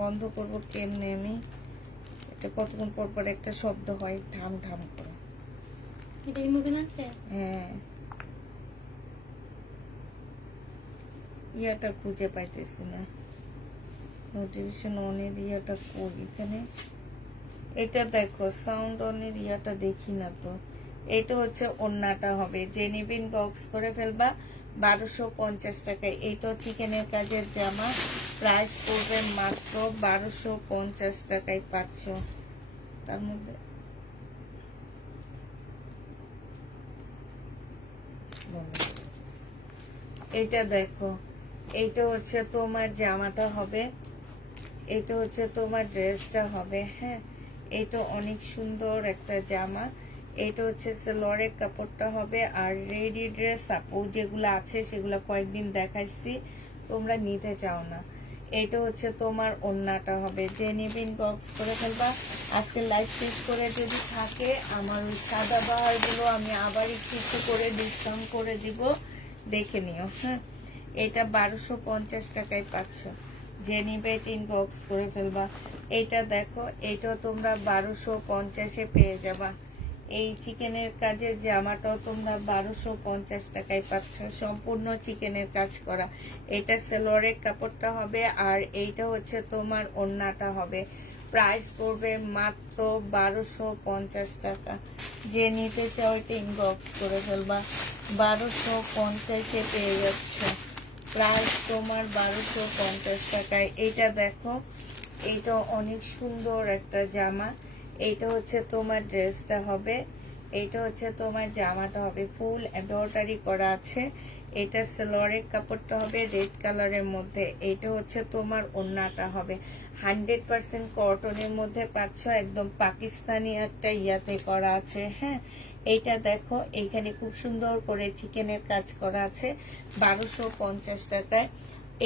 বন্ধ করব কেমনে আমি? এটা কতক্ষণ পর পর একটা শব্দ হয় ঢাম ঢাম করে। এটা ইমোশন আছে? হ্যাঁ, ইয়াটা খুঁজে পাইতেছি না। নোটিফিকেশন অনের ইয়াটা কই এখানে, এটা দেখো সাউন্ড অনের ইয়াটা দেখি না তো। এটা হচ্ছে ওন্নাটা হবে, যে নিবিন বক্স করে ফেলবা 1250 টাকায়। এইটা চিকেনের কাজের জামা, প্রাইস পড়বে মাত্র 1250 টাকায় পাচ্ছ। তার মধ্যে এইটা দেখো, এইটা হচ্ছে তোমার জামাটা হবে, এটা হচ্ছে তোমার ড্রেসটা হবে। হ্যাঁ, এটা অনেক সুন্দর একটা জামা। এটা হচ্ছে সালোয়ারের কাপড়টা হবে। আর রেডি ড্রেস আপু যেগুলো আছে সেগুলো কয়েকদিন দেখাইছি, তোমরা নিতে চাও না। এটা হচ্ছে তোমার ওন্নাটা হবে, যে নিবিন বক্স করে ফেলবা। আজকে লাইভ শেষ করে যদি থাকে আমার ওই সাদা বাহারগুলো আমি আবার একটু করে ডিসকাউন্ট করে দিব, দেখে নিও। হ্যাঁ, এটা 1250 টাকায় পাচ্ছ, যে নিবে ইনবক্স করে ফেলবা। এইটা দেখো, এইটা তোমরা 1250-এ পেয়ে যাবা। এই চিকেনের কাজের জামাটাও তোমরা 1250 টাকায় পাচ্ছ, সম্পূর্ণ চিকেনের কাজ করা। এটা সালোয়ারের কাপড়টা হবে, আর এইটা হচ্ছে তোমার ওন্নাটা হবে। প্রাইস পড়বে মাত্র 1250 টাকা। যে নিতে চাও এটা ইনবক্স করে ফেলবা, 1250-এ পেয়ে যাচ্ছ। প্রাইস তোমার 1250 টাকায়। এইটা দেখো, এইটা অনেক সুন্দর একটা জামা। এইটা হচ্ছে তোমার ড্রেসটা হবে, এইটা হচ্ছে তোমার জামাটা হবে, ফুল এমব্রয়ডারি করা আছে। এটা সালোয়ারের কাপড়টা হবে রেড কালারের মধ্যে। এইটা হচ্ছে তোমার ওন্নাটা হবে, 100% কটনের মধ্যে পাচ্ছ, একদম পাকিস্তানি একটা ইয়াতে করা আছে। হ্যাঁ, এইটা দেখো, এইখানে খুব সুন্দর করে চিকেনের কাজ করা আছে, 1250 টাকায়।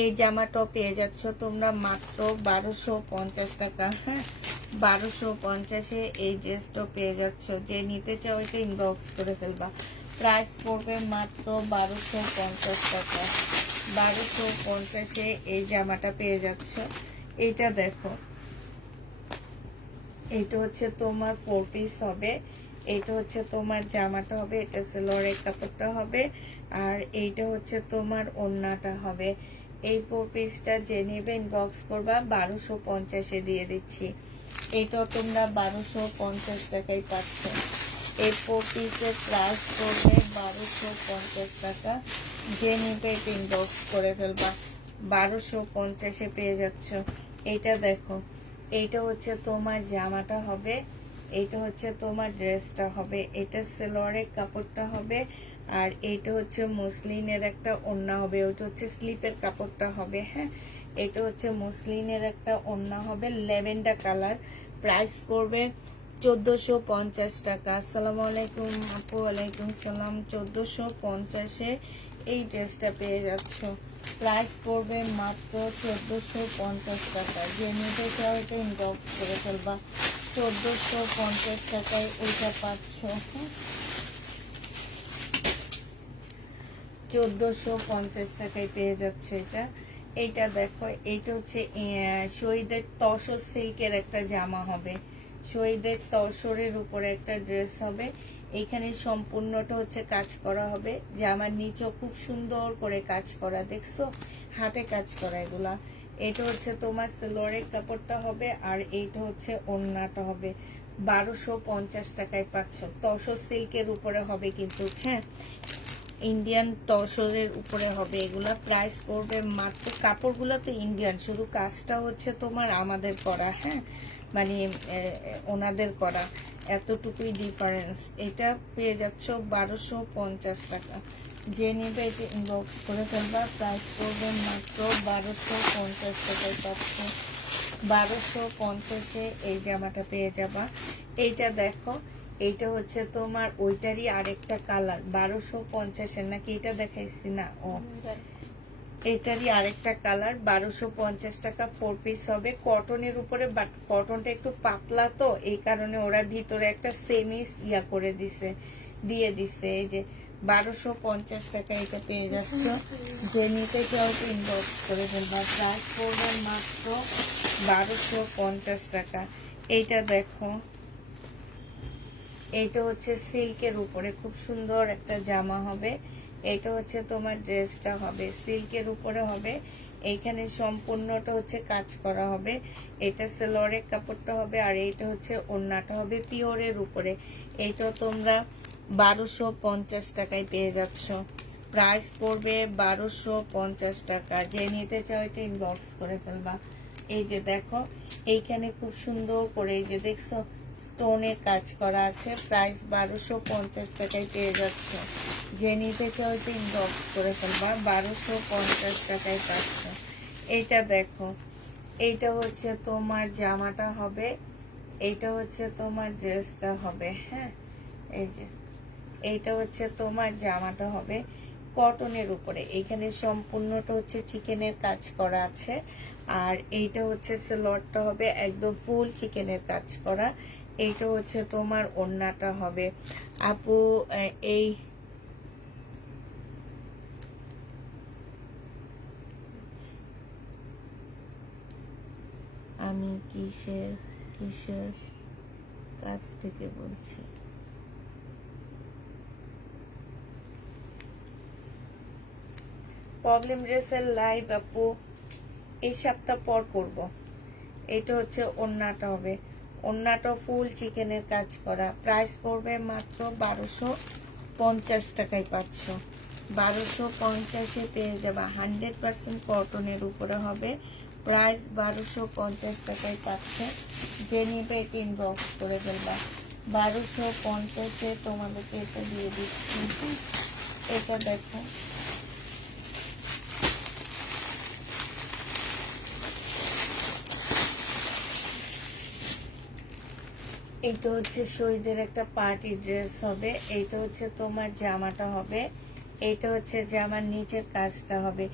এই জামাটাও পেয়ে যাচ্ছ তোমরা মাত্র 1250 টাকা। হ্যাঁ, 1250-এ এই ড্রেসটাও পেয়ে যাচ্ছ, যে নিতে চাও এটা ইনবক্স করে ফেলবা। প্রাইস পড়বে মাত্র 1250 টাকা। 1250-এ এই জামাটা পেয়ে যাচ্ছ। এইটা দেখো, এইটা হচ্ছে তোমার 4 পিস হবে, এইটা হচ্ছে তোমার জামাটা হবে, এটা সালোয়ারের কাপড়টা হবে, আর এইটা হচ্ছে তোমার ওন্নাটা হবে। এই 4 পিসটা যে নেবে ইনবক্স করবা, 1250-এ দিয়ে দিচ্ছি। এইটাও তোমরা 1250 টাকায় পাচ্ছ। এই 4 পিসের প্রাইস পড়বে 1250 টাকা। যে নেবে এটা ইনবক্স করে ফেলবা, 1250-এ পেয়ে যাচ্ছ। এইটা দেখো, এইটা হচ্ছে তোমার জামাটা হবে, এইটা হচ্ছে তোমার ড্রেসটা হবে। এটা সালোয়ারের কাপড়টা হবে, আর এইটা হচ্ছে মসলিনের একটা ওড়না হবে, ওইটা হচ্ছে স্লিপের কাপড়টা হবে। হ্যাঁ, এটা হচ্ছে মসলিনের একটা ওড়না হবে, ল্যাভেন্ডার কালার। প্রাইস করবে 1450 টাকা। আসসালামু আলাইকুম আপু। ওয়ালাইকুম সালাম। 1450-এ এই ড্রেসটা পেয়ে যাচ্ছ। প্রাইস পড়বে মাত্র 1450 টাকা। যে নিতে চাও এটা ইনবক্স করে ফেলবা, 1450 টাকায় এইটা পাচ্ছ। 1450 টাকায় পেয়ে যাচ্ছে এটা। এইটা দেখো, এইটা হচ্ছে শহীদের তসর সিল্কের একটা জামা হবে, শহীদের তসরের উপরে একটা ড্রেস হবে। এইখানে সম্পূর্ণটা হচ্ছে কাজ করা হবে, জামার নিচেও খুব সুন্দর করে কাজ করা, দেখছো হাতে কাজ করা এগুলা। এটা হচ্ছে তোমার সালোয়ারের কাপড়টা হবে, আর এইটা হচ্ছে ওড়নাটা হবে। 1250 টাকায় পাচ্ছ। তসর সিল্কের উপরে হবে কিন্তু, হ্যাঁ, ইন্ডিয়ান তসরের উপরে হবে এগুলা। প্রাইস পড়বে মাত্র, কাপড়গুলো তো ইন্ডিয়ান, শুধু কাজটা হচ্ছে তোমার আমাদের করা। হ্যাঁ, মানে ওনাদের করা, এতটুকুই ডিফারেন্স। এটা পেয়ে যাচ্ছ 1250 টাকা। যে নেবে এটা ইনবক্স করে ফেলবা, প্রাইস পড়বে মাত্র 1250 টাকায় পাচ্ছ। 1250-এ এই জামাটা পেয়ে যাবা। এইটা দেখো, এইটা হচ্ছে তোমার ওইটারই আরেকটা কালার, 1250-এর নাকি এটা দেখাইছি না, ও এটারই আরেকটা কালার, 1250 টাকা। 4 পিস হবে, কটনের উপরে, বাট কটনটা একটু পাতলা তো এই কারণে ওরা ভিতরে একটা সেমিস ইয়া করে দিয়ে দিছে। এই যে 1250 টাকা এটা পেয়ে যাচ্ছ। যে নিতে চাও তো ইনবক্স করে ফেলবা, প্রাইস পড়বে মাত্র 1250 টাকা। এইটা দেখো, এইটা হচ্ছে সিল্কের উপরে খুব সুন্দর একটা জামা হবে। এটা হচ্ছে তোমার ড্রেসটা হবে, সিল্কের উপরে হবে। এইখানে সম্পূর্ণটা হচ্ছে কাজ করা হবে। এটা সেলোয়ারের কাপড়টা হবে, আর এইটা হচ্ছে ওড়নাটা হবে পিওরের উপরে। এইটা তোমরা 1250 টাকায় পেয়ে যাচ্ছ। প্রাইস পড়বে 1250 টাকা। যে নিতে চাও এটা ইনবক্স করে ফেলবা। এই যে দেখো, এইখানে খুব সুন্দর করে এই যে দেখছো স্টোনের কাজ করা আছে। প্রাইস 1250 টাকায় পেয়ে যাচ্ছ। যে নিতে চাও এটা ইনবক্স করে ফেলবা। 1250 টাকায় পাচ্ছ। এইটা দেখো, এইটা হচ্ছে তোমার জামাটা হবে, এইটা হচ্ছে তোমার ড্রেসটা হবে। হ্যাঁ, এই যে এইটা হচ্ছে তোমার জামাটা হবে কটনের উপরে। এইখানে সম্পূর্ণটা হচ্ছে চিকেনের কাজ করা আছে, আর এইটা হচ্ছে সেলোয়ারটা হবে একদম ফুল চিকেনের কাজ করা। এইটা হচ্ছে তোমার ওড়নাটা হবে। আপু এই আমি কিসের কিসের কাছ থেকে বলছি? প্রবলেম ড্রেসের লাইভ আপু এই সপ্তাহ পর করব। এটা হচ্ছে ওড়নাটা হবে, ওড়নাটা ফুল চিকেনের কাজ করা। প্রাইস পড়বে মাত্র 1250 টাকায় পাচ্ছ। 1250-এ পেয়ে যাবা। 100% কটনের উপরে হবে। প্রাইস 1250 টাকায় পাচ্ছে। যে নিবে এটা ইনবক্স করে ফেলবা। 1250-এ তোমাদেরকে এটা দিয়ে দিচ্ছি। এটা দেখো, এইটা হচ্ছে শহীদের একটা পার্টি ড্রেস হবে। এইটা হচ্ছে তোমার জামাটা হবে, এইটা হচ্ছে জামার নিচের কাজটা হবে।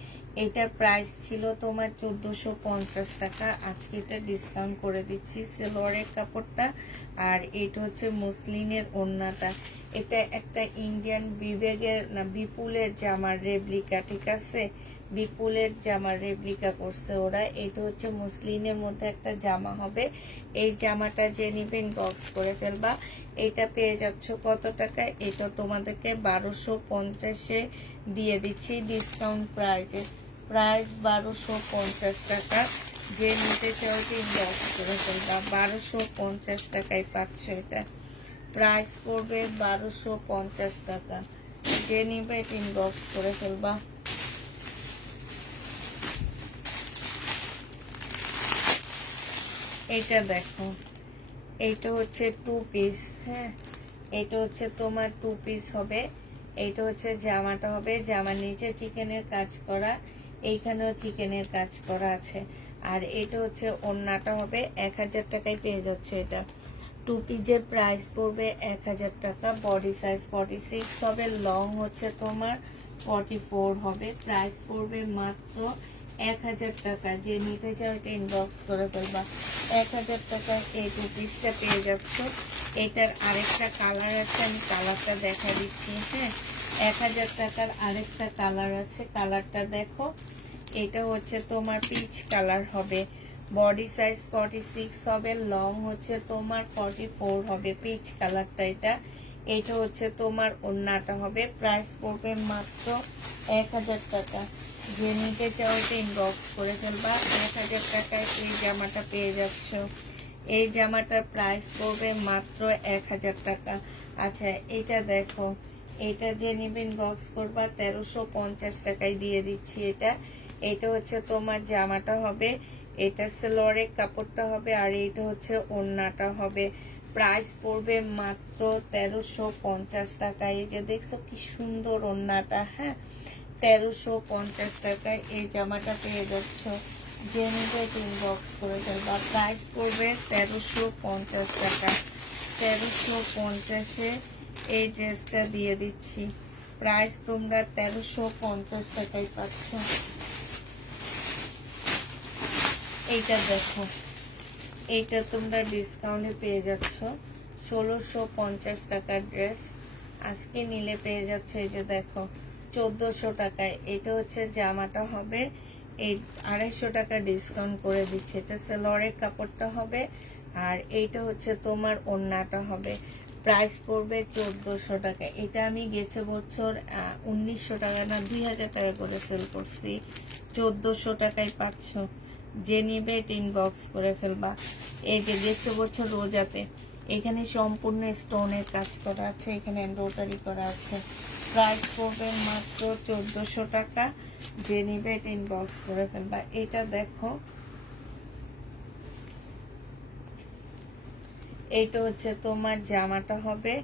এটার প্রাইস ছিল তোমার 1450 টাকা। আজকে এটা ডিসকাউন্ট করে দিচ্ছি। সেলোয়ারের কাপড়টা, আর এইটা হচ্ছে মুসলিনের ওড়নাটা। এটা একটা ইন্ডিয়ান বিপুলের জামার রেপ্লিকা, ঠিক আছে? বিপুলের জামার রেপ্লিকা করছে ওরা। এটা হচ্ছে মুসলিনের মধ্যে একটা জামা হবে। এই জামাটা যে নিবেন বক্স করে ফেলবা। এটা পেয়ে যাচ্ছ কত টাকা? এটা তোমাদেরকে 1250-এ দিয়ে দিচ্ছি ডিসকাউন্ট প্রাইজে। প্রাইস 1250 টাকা। যে নিতে চাও যে ইনবক্স করে ফেলবা। 1250 টাকায় পাচ্ছ এটা। প্রাইস পড়বে 1250 টাকা। যে নিবে এটা ইনবক্স করে ফেলবা। এটা দেখো, এইটা হচ্ছে 2 পিস। হ্যাঁ, এটা হচ্ছে তোমার 2 পিস হবে। এইটা হচ্ছে জামাটা হবে, জামার নিচে চিকেনের কাজ করা, এইখানেও চিকেনের কাজ করা আছে। আর এটা হচ্ছে ওড়নাটা হবে। 1000 টাকায় পেয়ে যাচ্ছে এটা। 2 পিসের প্রাইস পড়বে 1000 টাকা। বডি সাইজ 46 হবে, লং হচ্ছে তোমার 44 হবে। প্রাইস পড়বে মাত্র 1000 টাকা। যে নিতে চাও এটা ইনবক্স করে ফেলবা। 1000 টাকায় এই 2 পিসটা পেয়ে যাচ্ছ। এটার আরেকটা কালার আছে, আমি কালারটা দেখা দিচ্ছি। হ্যাঁ, 1000 টাকার আরেকটা কালার আছে, কালারটা দেখো। এটা হচ্ছে তোমার পিচ কালার হবে। বডি সাইজ 46 হবে, লং হচ্ছে তোমার 44 হবে। পিচ কালারটা এটা। এটা হচ্ছে তোমার ওড়নাটা হবে। প্রাইস পড়বে মাত্র 1000 টাকা। যে নিতে চাও এটা ইনবক্স করে ফেলবা। 1000 টাকায় এই জামাটা পেয়ে যাচ্ছ। এই জামাটার প্রাইস পড়বে মাত্র 1000 টাকা। আচ্ছা, এটা দেখো, এটা যে নিবেন বক্স করবা 1350 টাকায় দিয়ে দিচ্ছি এটা। এটা হচ্ছে তোমার জামাটা হবে, এটা সেলোয়ারের কাপড়টা হবে, আর এটা হচ্ছে ওড়নাটা হবে। প্রাইস পড়বে মাত্র 1350 টাকা। এই যে দেখছো কি সুন্দর ওড়নাটা। হ্যাঁ, 1350 টাকায় এই জামাটা পেয়ে যাচ্ছ। যে নিবে ইনবক্স করে ফেলবা। প্রাইস পড়বে 1350 টাকা। 1350-এ এই ড্রেসটা দিয়ে দিচ্ছি। প্রাইস তোমরা 1350 টাকায় পাচ্ছ। এইটা দেখো, এইটা তোমরা ডিসকাউন্টে পেয়ে যাচ্ছ 1650 টাকার ড্রেস। আজকে নিলে পেয়ে যাচ্ছে এই যে দেখো 1400 টাকায়। এটা হচ্ছে জামাটা হবে, এই 250 টাকা ডিসকাউন্ট করে দিচ্ছে। এটা সেলোয়ারের কাপড়টা হবে, আর এইটা হচ্ছে তোমার ওড়নাটা হবে। প্রাইস পড়বে 1400 টাকা। এটা আমি গেছে বছর 1900 টাকা না 2000 টাকা করে সেল করছি, 1400 টাকায় পাচ্ছ। যে নিবে এটা ইনবক্স করে ফেলবা। এই যে গেছে বছর রোজাতে এখানে সম্পূর্ণ স্টোনের কাজ করা আছে, এখানে এমব্রয়ডারি করা আছে। প্রাইস পড়বে মাত্র 1400 টাকা। যে নিবে এটা ইনবক্স করে ফেলবা। এটা দেখো, এইটা হচ্ছে তোমার জামাটা হবে,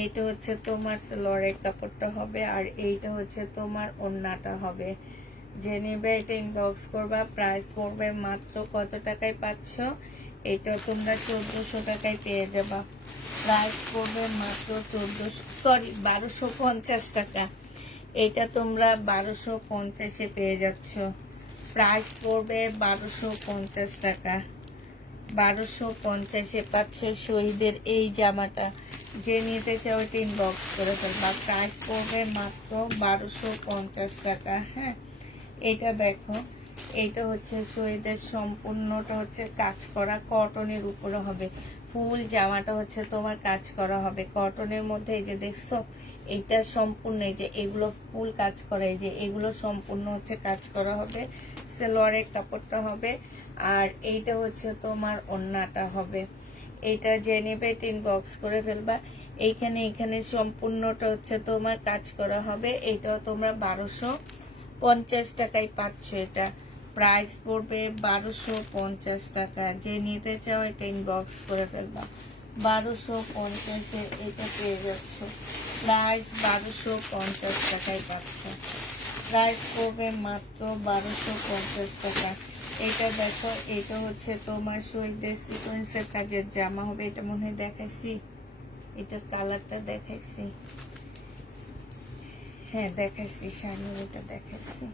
এইটা হচ্ছে তোমার সালোয়ারের কাপড়টা হবে, আর এইটা হচ্ছে তোমার ওড়নাটা হবে। যে নেবে এটা ইনবক্স করবা। প্রাইস পড়বে মাত্র কত টাকায় পাচ্ছ? এটা তোমরা 1400 টাকায় পেয়ে যাবা। প্রাইস পড়বে মাত্র 1250 টাকা। এটা তোমরা 1250-এ পেয়ে যাচ্ছ। প্রাইস পড়বে 1250 টাকা। 1250-এ পাচ্ছ শহীদের এই জামাটা। যে নিতে চাও এটা ইনবক্স করে ফেলবা। প্রাইস পড়বে মাত্র 1250 টাকা। হ্যাঁ, এটা দেখো, এটা হচ্ছে শহীদের সম্পূর্ণটা হচ্ছে কাজ করা, কটনের উপরে হবে। ফুল জামাটা হচ্ছে তোমার কাজ করা হবে কটনের মধ্যে। এই যে দেখছো, এইটা সম্পূর্ণ, এই যে এগুলো ফুল কাজ করা, এই যে এগুলো সম্পূর্ণ হচ্ছে কাজ করা হবে। সালোয়ারের কাপড়টা হবে, আর এইটা হচ্ছে তোমার ওড়নাটা হবে। এটা যে নেবে এটা ইনবক্স করে ফেলবা। এইখানে সম্পূর্ণটা হচ্ছে তোমার কাজ করা হবে। এইটাও তোমরা 1250 টাকায় পাচ্ছ। এটা প্রাইস পড়বে 1250 টাকা। যে নিতে চাও এটা ইনবক্স করে ফেলবা। 1250-এ এটা পেয়ে যাচ্ছ। প্রাইস 1250 টাকায় পাচ্ছ। প্রাইস পড়বে মাত্র 1250 টাকা। এটা দেখো, এটা হচ্ছে তোমার শহীদের সিকোয়েন্সের কাজের জামা হবে। এটা মনে হয় দেখাইছি, এটার কালারটা দেখাইছি, হ্যাঁ দেখাইছি, সামনে এটা দেখাইছি।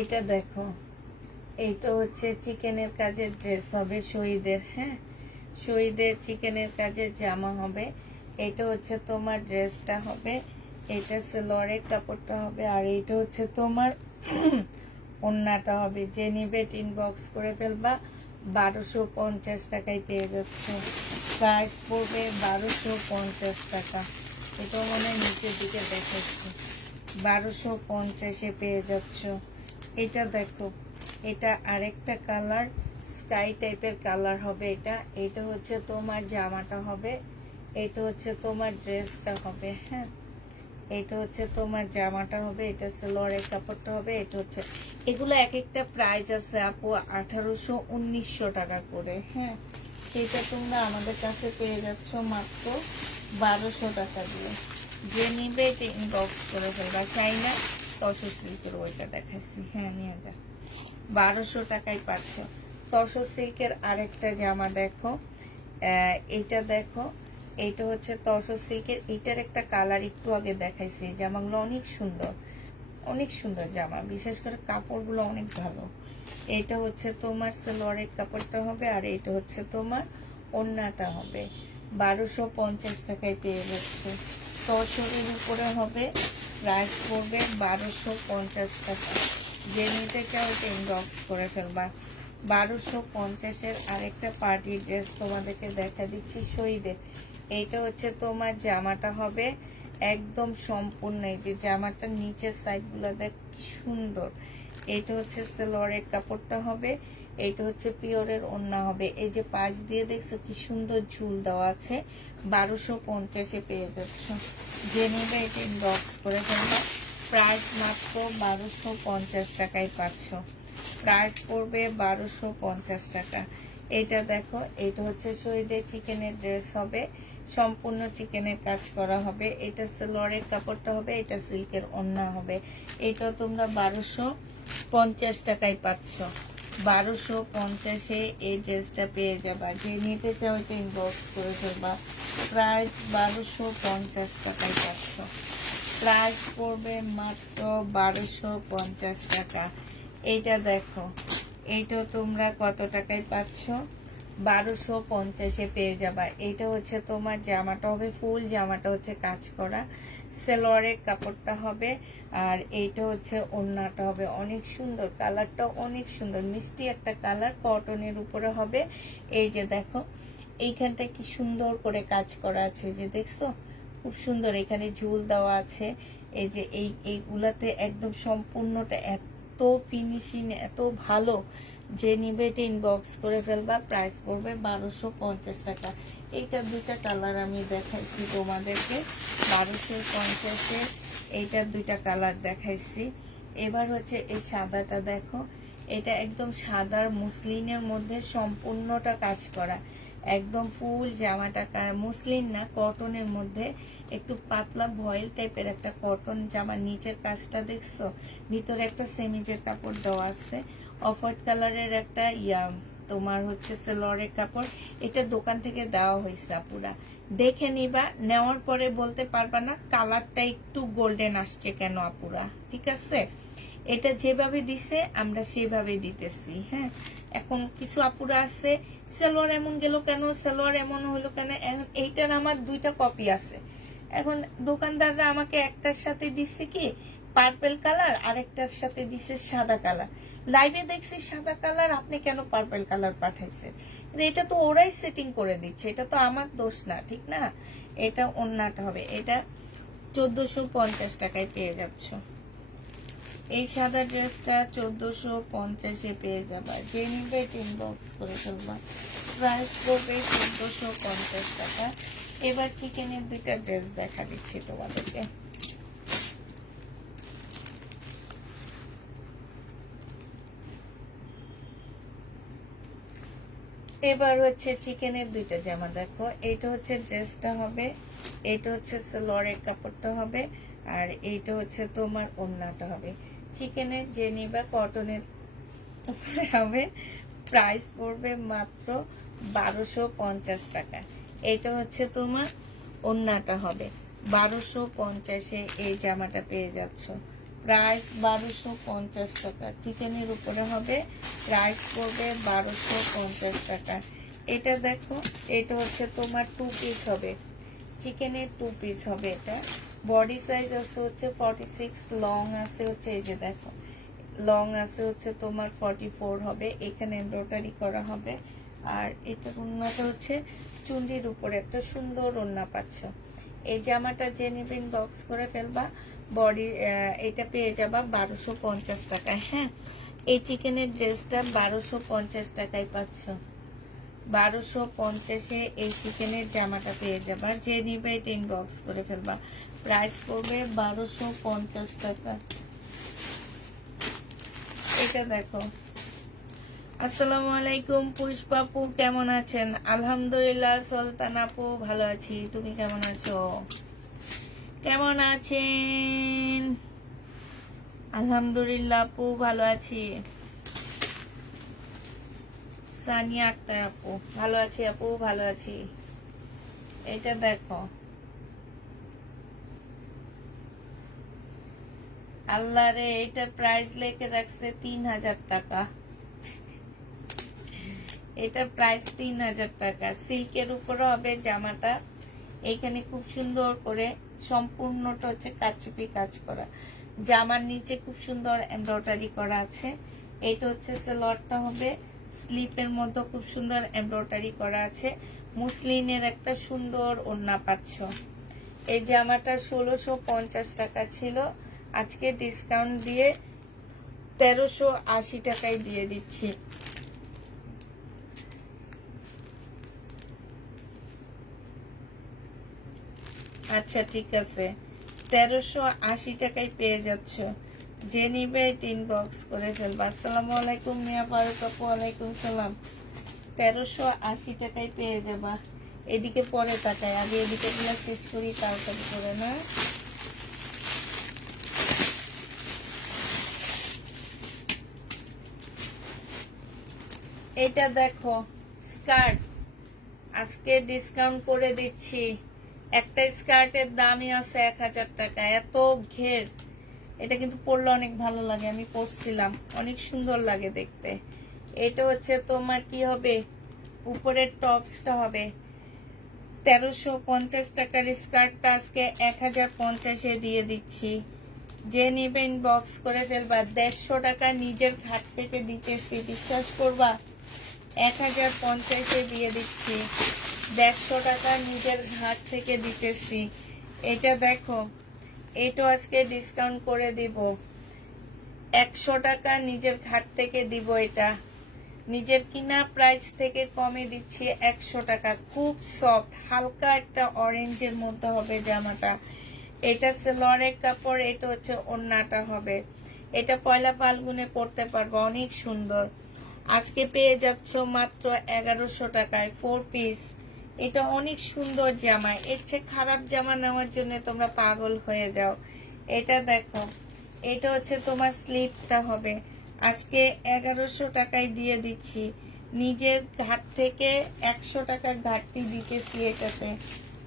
এটা দেখো, এইটা হচ্ছে চিকেনের কাজের ড্রেস হবে শহীদের। হ্যাঁ, শহীদের চিকেনের কাজের জামা হবে। এটা হচ্ছে তোমার ড্রেসটা হবে, এটা সালোয়ারের কাপড়টা হবে, আর এইটা হচ্ছে তোমার ওড়নাটা হবে। যে নিবে ইনবক্স করে ফেলবা। 1250 টাকায় পেয়ে যাচ্ছে। প্রাইস পড়বে 1250 টাকা। এটা মনে হয় নিচের দিকে দেখাচ্ছি। 1250-এ পেয়ে যাচ্ছ। এটা দেখো, এটা আরেকটা কালার, স্কাই টাইপের কালার হবে। এটা হচ্ছে তোমার জামাটা হবে, এটা হচ্ছে তোমার ড্রেসটা হবে। হ্যাঁ, এটা হচ্ছে তোমার জামাটা হবে, এটা সালোয়ারের কাপড়টা হবে। এটা হচ্ছে, এগুলো এক একটা প্রাইস আছে আপু 1800 1900 টাকা করে। হ্যাঁ, এটা তোমরা আমাদের কাছে পেয়ে যাচ্ছ মাত্র 1200 টাকা দিয়ে। যে নিবে এটা ইনবক্স করে ফেলবা। চাইনা তসর সিল্কের ওইটা দেখাচ্ছি, হ্যাঁ নিয়ে যা। 1200 টাকায় পাচ্ছ। তসর সিল্কের আরেকটা জামা দেখো, এইটা দেখো, এইটা হচ্ছে তসর সিল্কের। এটার একটা কালার একটু আগে দেখাইছি। জামাগুলো অনেক সুন্দর, অনেক সুন্দর জামা, বিশেষ করে কাপড়গুলো অনেক ভালো। এটা হচ্ছে তোমার সালোয়ারের কাপড়টা হবে, আর এটা হচ্ছে তোমার ওড়নাটা হবে। 1250 টাকায় পেয়ে যাচ্ছে। তসরের উপরে হবে, প্রাইস পড়বে 1250 টাকা। যে নিতে চাও এটা ইনবক্স করে ফেলবা। 1250-এর আরেকটা পার্টি ড্রেস তোমাদেরকে দেখা দিচ্ছি শহীদের। এইটা হচ্ছে তোমার জামাটা হবে একদম সম্পূর্ণ। এই যে জামাটার নিচের সাইডগুলো দেখ কি সুন্দর। এইটা হচ্ছে সালোয়ারের কাপড়টা হবে, এইটা হচ্ছে পিওরের ওড়না হবে। এই যে পাশ দিয়ে দেখছো কি সুন্দর ঝুল দেওয়া আছে। 1250-এ পেয়ে যাচ্ছ। যে নেবে এটা ইনবক্স করে ফেলবা। প্রাইস মাত্র 1250 টাকায় পাচ্ছ। প্রাইস পড়বে 1250 টাকা। এটা দেখো, এটা হচ্ছে শহীদের চিকেনের ড্রেস হবে, সম্পূর্ণ চিকেনের কাজ করা হবে। এটা সালোয়ারের কাপড়টা হবে, এটা সিল্কের ওড়না হবে। এটা তোমরা 1250 টাকায় পাচ্ছ। 1250-এ এই ড্রেসটা পেয়ে যাবা। যে নিতে চাও এটা ইনবক্স করে ফেলবা। প্রাইস 1250 টাকায় পাচ্ছ। প্রাইস পড়বে মাত্র 1250 টাকা। এইটা দেখো, এইটা তোমরা কত টাকায় পাচ্ছ? 1250 পেয়ে যাবা। এটা হচ্ছে তোমার জামাটা হবে ফুল জামাটা হচ্ছে কাজ করা, সালোয়ারের কাপড়টা হবে, আর এইটা হচ্ছে ওড়নাটা হবে। অনেক সুন্দর, কালারটা অনেক সুন্দর, মিষ্টি একটা কালার, কটনের উপরে হবে। এই যে দেখো এইখানটা কি সুন্দর করে কাজ করা আছে, যে দেখছো খুব সুন্দর, এখানে ঝুল দেওয়া আছে। এই যে এইগুলাতে একদম সম্পূর্ণটা এত ফিনিশিং, এত ভালো, যে নিবে এটা ইনবক্স করে ফেলবা। প্রাইস পড়বে 1250 টাকা। এইটা দুইটা কালার আমি দেখাইছি তোমাদেরকে 1250-এ, এইটার দুইটা কালার দেখাইছি। এবার হচ্ছে এই সাদাটা দেখো, এটা একদম সাদার মুসলিনের মধ্যে সম্পূর্ণটা কাজ করা, একদম ফুল জামাটা মুসলিন না কটনের মধ্যে, একটু পাতলা ভয়েল টাইপের একটা কটন জামা। নিচের কাজটা দেখছো, ভিতরে একটা সেমিজের কাপড় দেওয়া আছে, অফ হোয়াইট কালারের একটা তোমার হচ্ছে সালোয়ারের কাপড়। এটা দোকান থেকে দেওয়া হয়েছে, পুরা দেখে নিবা, নেওয়ার পরে বলতে পারবা না কালারটা একটু গোল্ডেন আসছে কেন আপুরা, ঠিক আছে? এটা যেভাবে দিছে আমরা সেভাবে দিতেছি। হ্যাঁ, এখন কিছু আপুরা আছে সালোয়ার এমন গেল কেন, সালোয়ার এমন হলো কেন। এইটার আমার দুইটা কপি আছে। এখন দোকানদাররা আমাকে একটার সাথে দিচ্ছে কি পার্পল কালার, আর একটার সাথে দিচ্ছে সাদা কালার। লাইভে দেখছি সাদা কালার, আপনি কেন পার্পল কালার পাঠাইছেন? এটা তো ওরাই সেটিং করে দিচ্ছে, এটা তো আমার দোষ না, ঠিক না? এটা ওন্নাটা হবে, এটা 1450 টাকায় পেয়ে যাচ্ছ। এই সাদা ড্রেসটা 1450-এ পেয়ে যাবা, যে নিবে ইনবক্স করে ফেলবা। প্রাইস পড়বে 1450 টাকা। এবার চিকেনের দুইটা ড্রেস দেখা দিচ্ছি তোমাদেরকে। এবার হচ্ছে চিকেনের দুইটা জামা দেখো, এইটা হচ্ছে ড্রেসটা হবে, এইটা হচ্ছে সালোয়ারের কাপড়টা হবে, আর এইটা হচ্ছে তোমার ওড়নাটা হবে। চিকেনের যে নিবা কটনের উপরে হবে, প্রাইস পড়বে মাত্র 1250 টাকা। এইটা হচ্ছে তোমার ওড়নাটা হবে 1250-এ, এই জামাটা পেয়ে যাচ্ছ। প্রাইস 1250 টাকা, চিকেনের উপরে হবে, প্রাইস পড়বে 1250 টাকা। এটা দেখো, এটা হচ্ছে তোমার 2 পিস হবে, চিকেনের 2 পিস হবে। এটা বডি সাইজ আছে হচ্ছে 46, লং আছে হচ্ছে এই যে দেখো, লং আছে হচ্ছে তোমার 44 হবে। এখানে এমব্রয়ডারি করা হবে, আর এটা ওড়নাটা হচ্ছে চুন্ডির উপরে একটা সুন্দর ওড়না পাচ্ছ। এই জামাটা যে নিবে ইনবক্স করে ফেলবা। বডি এটা পেয়ে যাবা 1250 টাকায়। হ্যাঁ, এই চিকেনের ড্রেসটা 1250 টাকায় পাচ্ছ। 1250-এ এই চিকেনের জামাটা পেয়ে যাবা, যে নিবে এটা ইনবক্স করে ফেলবা। প্রাইস পড়বে 1250 টাকা। এটা দেখো, আসসালামু আলাইকুম পুষ্পাপু, কেমন আছেন? আলহামদুলিল্লাহ সুলতান আপু ভালো আছি, তুমি কেমন আছো? কেমন আছেন? আলহামদুলিল্লাহ আপু ভালো আছি। সানিয়া আক্তার আপু ভালো আছি, আপু ভালো আছি। এটা দেখো, আল্লাহ রে, এটা প্রাইস লেখে রাখছে 3000 টাকা। এটা প্রাইস 3000 টাকা। সিল্কের উপরে হবে জামাটা, এইখানে খুব সুন্দর করে সম্পূর্ণটা হচ্ছে কারচুপি কাজ করা, জামার নিচে খুব সুন্দর এমব্রয়ডারি করা আছে। এইটা হচ্ছে সালোয়ারটা হবে, স্লিপের মধ্যে খুব সুন্দর এমব্রয়ডারি করা আছে, মুসলিনের একটা সুন্দর ওড়না পাচ্ছ। এই জামাটা 1650 টাকা ছিল, আজকে ডিসকাউন্ট দিয়ে 1380 টাকায় দিয়ে দিচ্ছি। আচ্ছা ঠিক আছে, 1380 টাকায় পেয়ে যাচ্ছ, যে নিবে ইনবক্স করে ফেলবা। আসসালামু আলাইকুম মিয়া ফারুক আপু, ওয়ালাইকুম সালাম। 1380 টাকায় পেয়ে যাবা। এদিকে পরে তাকায়, আগে এদিকে গুলা শেষ করি তাড়াতাড়ি করে না। এটা দেখো স্কার্ট, আজকে ডিসকাউন্ট করে দিচ্ছি। একটা স্কার্টের দামই আছে 1000 টাকা, এত ঘের। এটা কিন্তু পরলে অনেক ভালো লাগে, আমি পরছিলাম, অনেক সুন্দর লাগে দেখতে। এটা হচ্ছে তোমার কি হবে উপরের টপসটা হবে 1350 টাকার, স্কার্টটা আজকে 1050-এ দিয়ে দিচ্ছি। যে নেবেন বক্স করে ফেলবা। 150 টাকা নিজের ঘাট থেকে দিতেছি, বিশ্বাস করবা। 1050-এ দিয়ে দিচ্ছি। 150 টাকা নিজের ঘাট থেকে দিতেছি। এটা দেখো, এটা আজকে ডিসকাউন্ট করে দিব। 100 টাকা নিজের ঘাট থেকে দিব। এটা নিজের কিনা প্রাইস থেকে কমে দিচ্ছি 100 টাকা। খুব সফট, হালকা একটা অরেঞ্জের মধ্যে হবে জামাটা। এটা সেলরের কাপড়, এটা হচ্ছে ওড়নাটা হবে। এটা পয়লা ফাল্গুনে পরতে পারবো, অনেক সুন্দর। আজকে পেয়ে যাচ্ছ মাত্র 1100 টাকায় 4 পিস। এটা অনেক সুন্দর জামা। এর চেয়ে খারাপ জামা নেওয়ার জন্য তোমরা পাগল হয়ে যাও। এটা দেখো, এটা হচ্ছে তোমার স্লিপটা হবে। আজকে 1100 টাকায় দিয়ে দিচ্ছি। নিজের ঘাট থেকে 100 টাকা ঘাটতি দিতেছি। এটাতে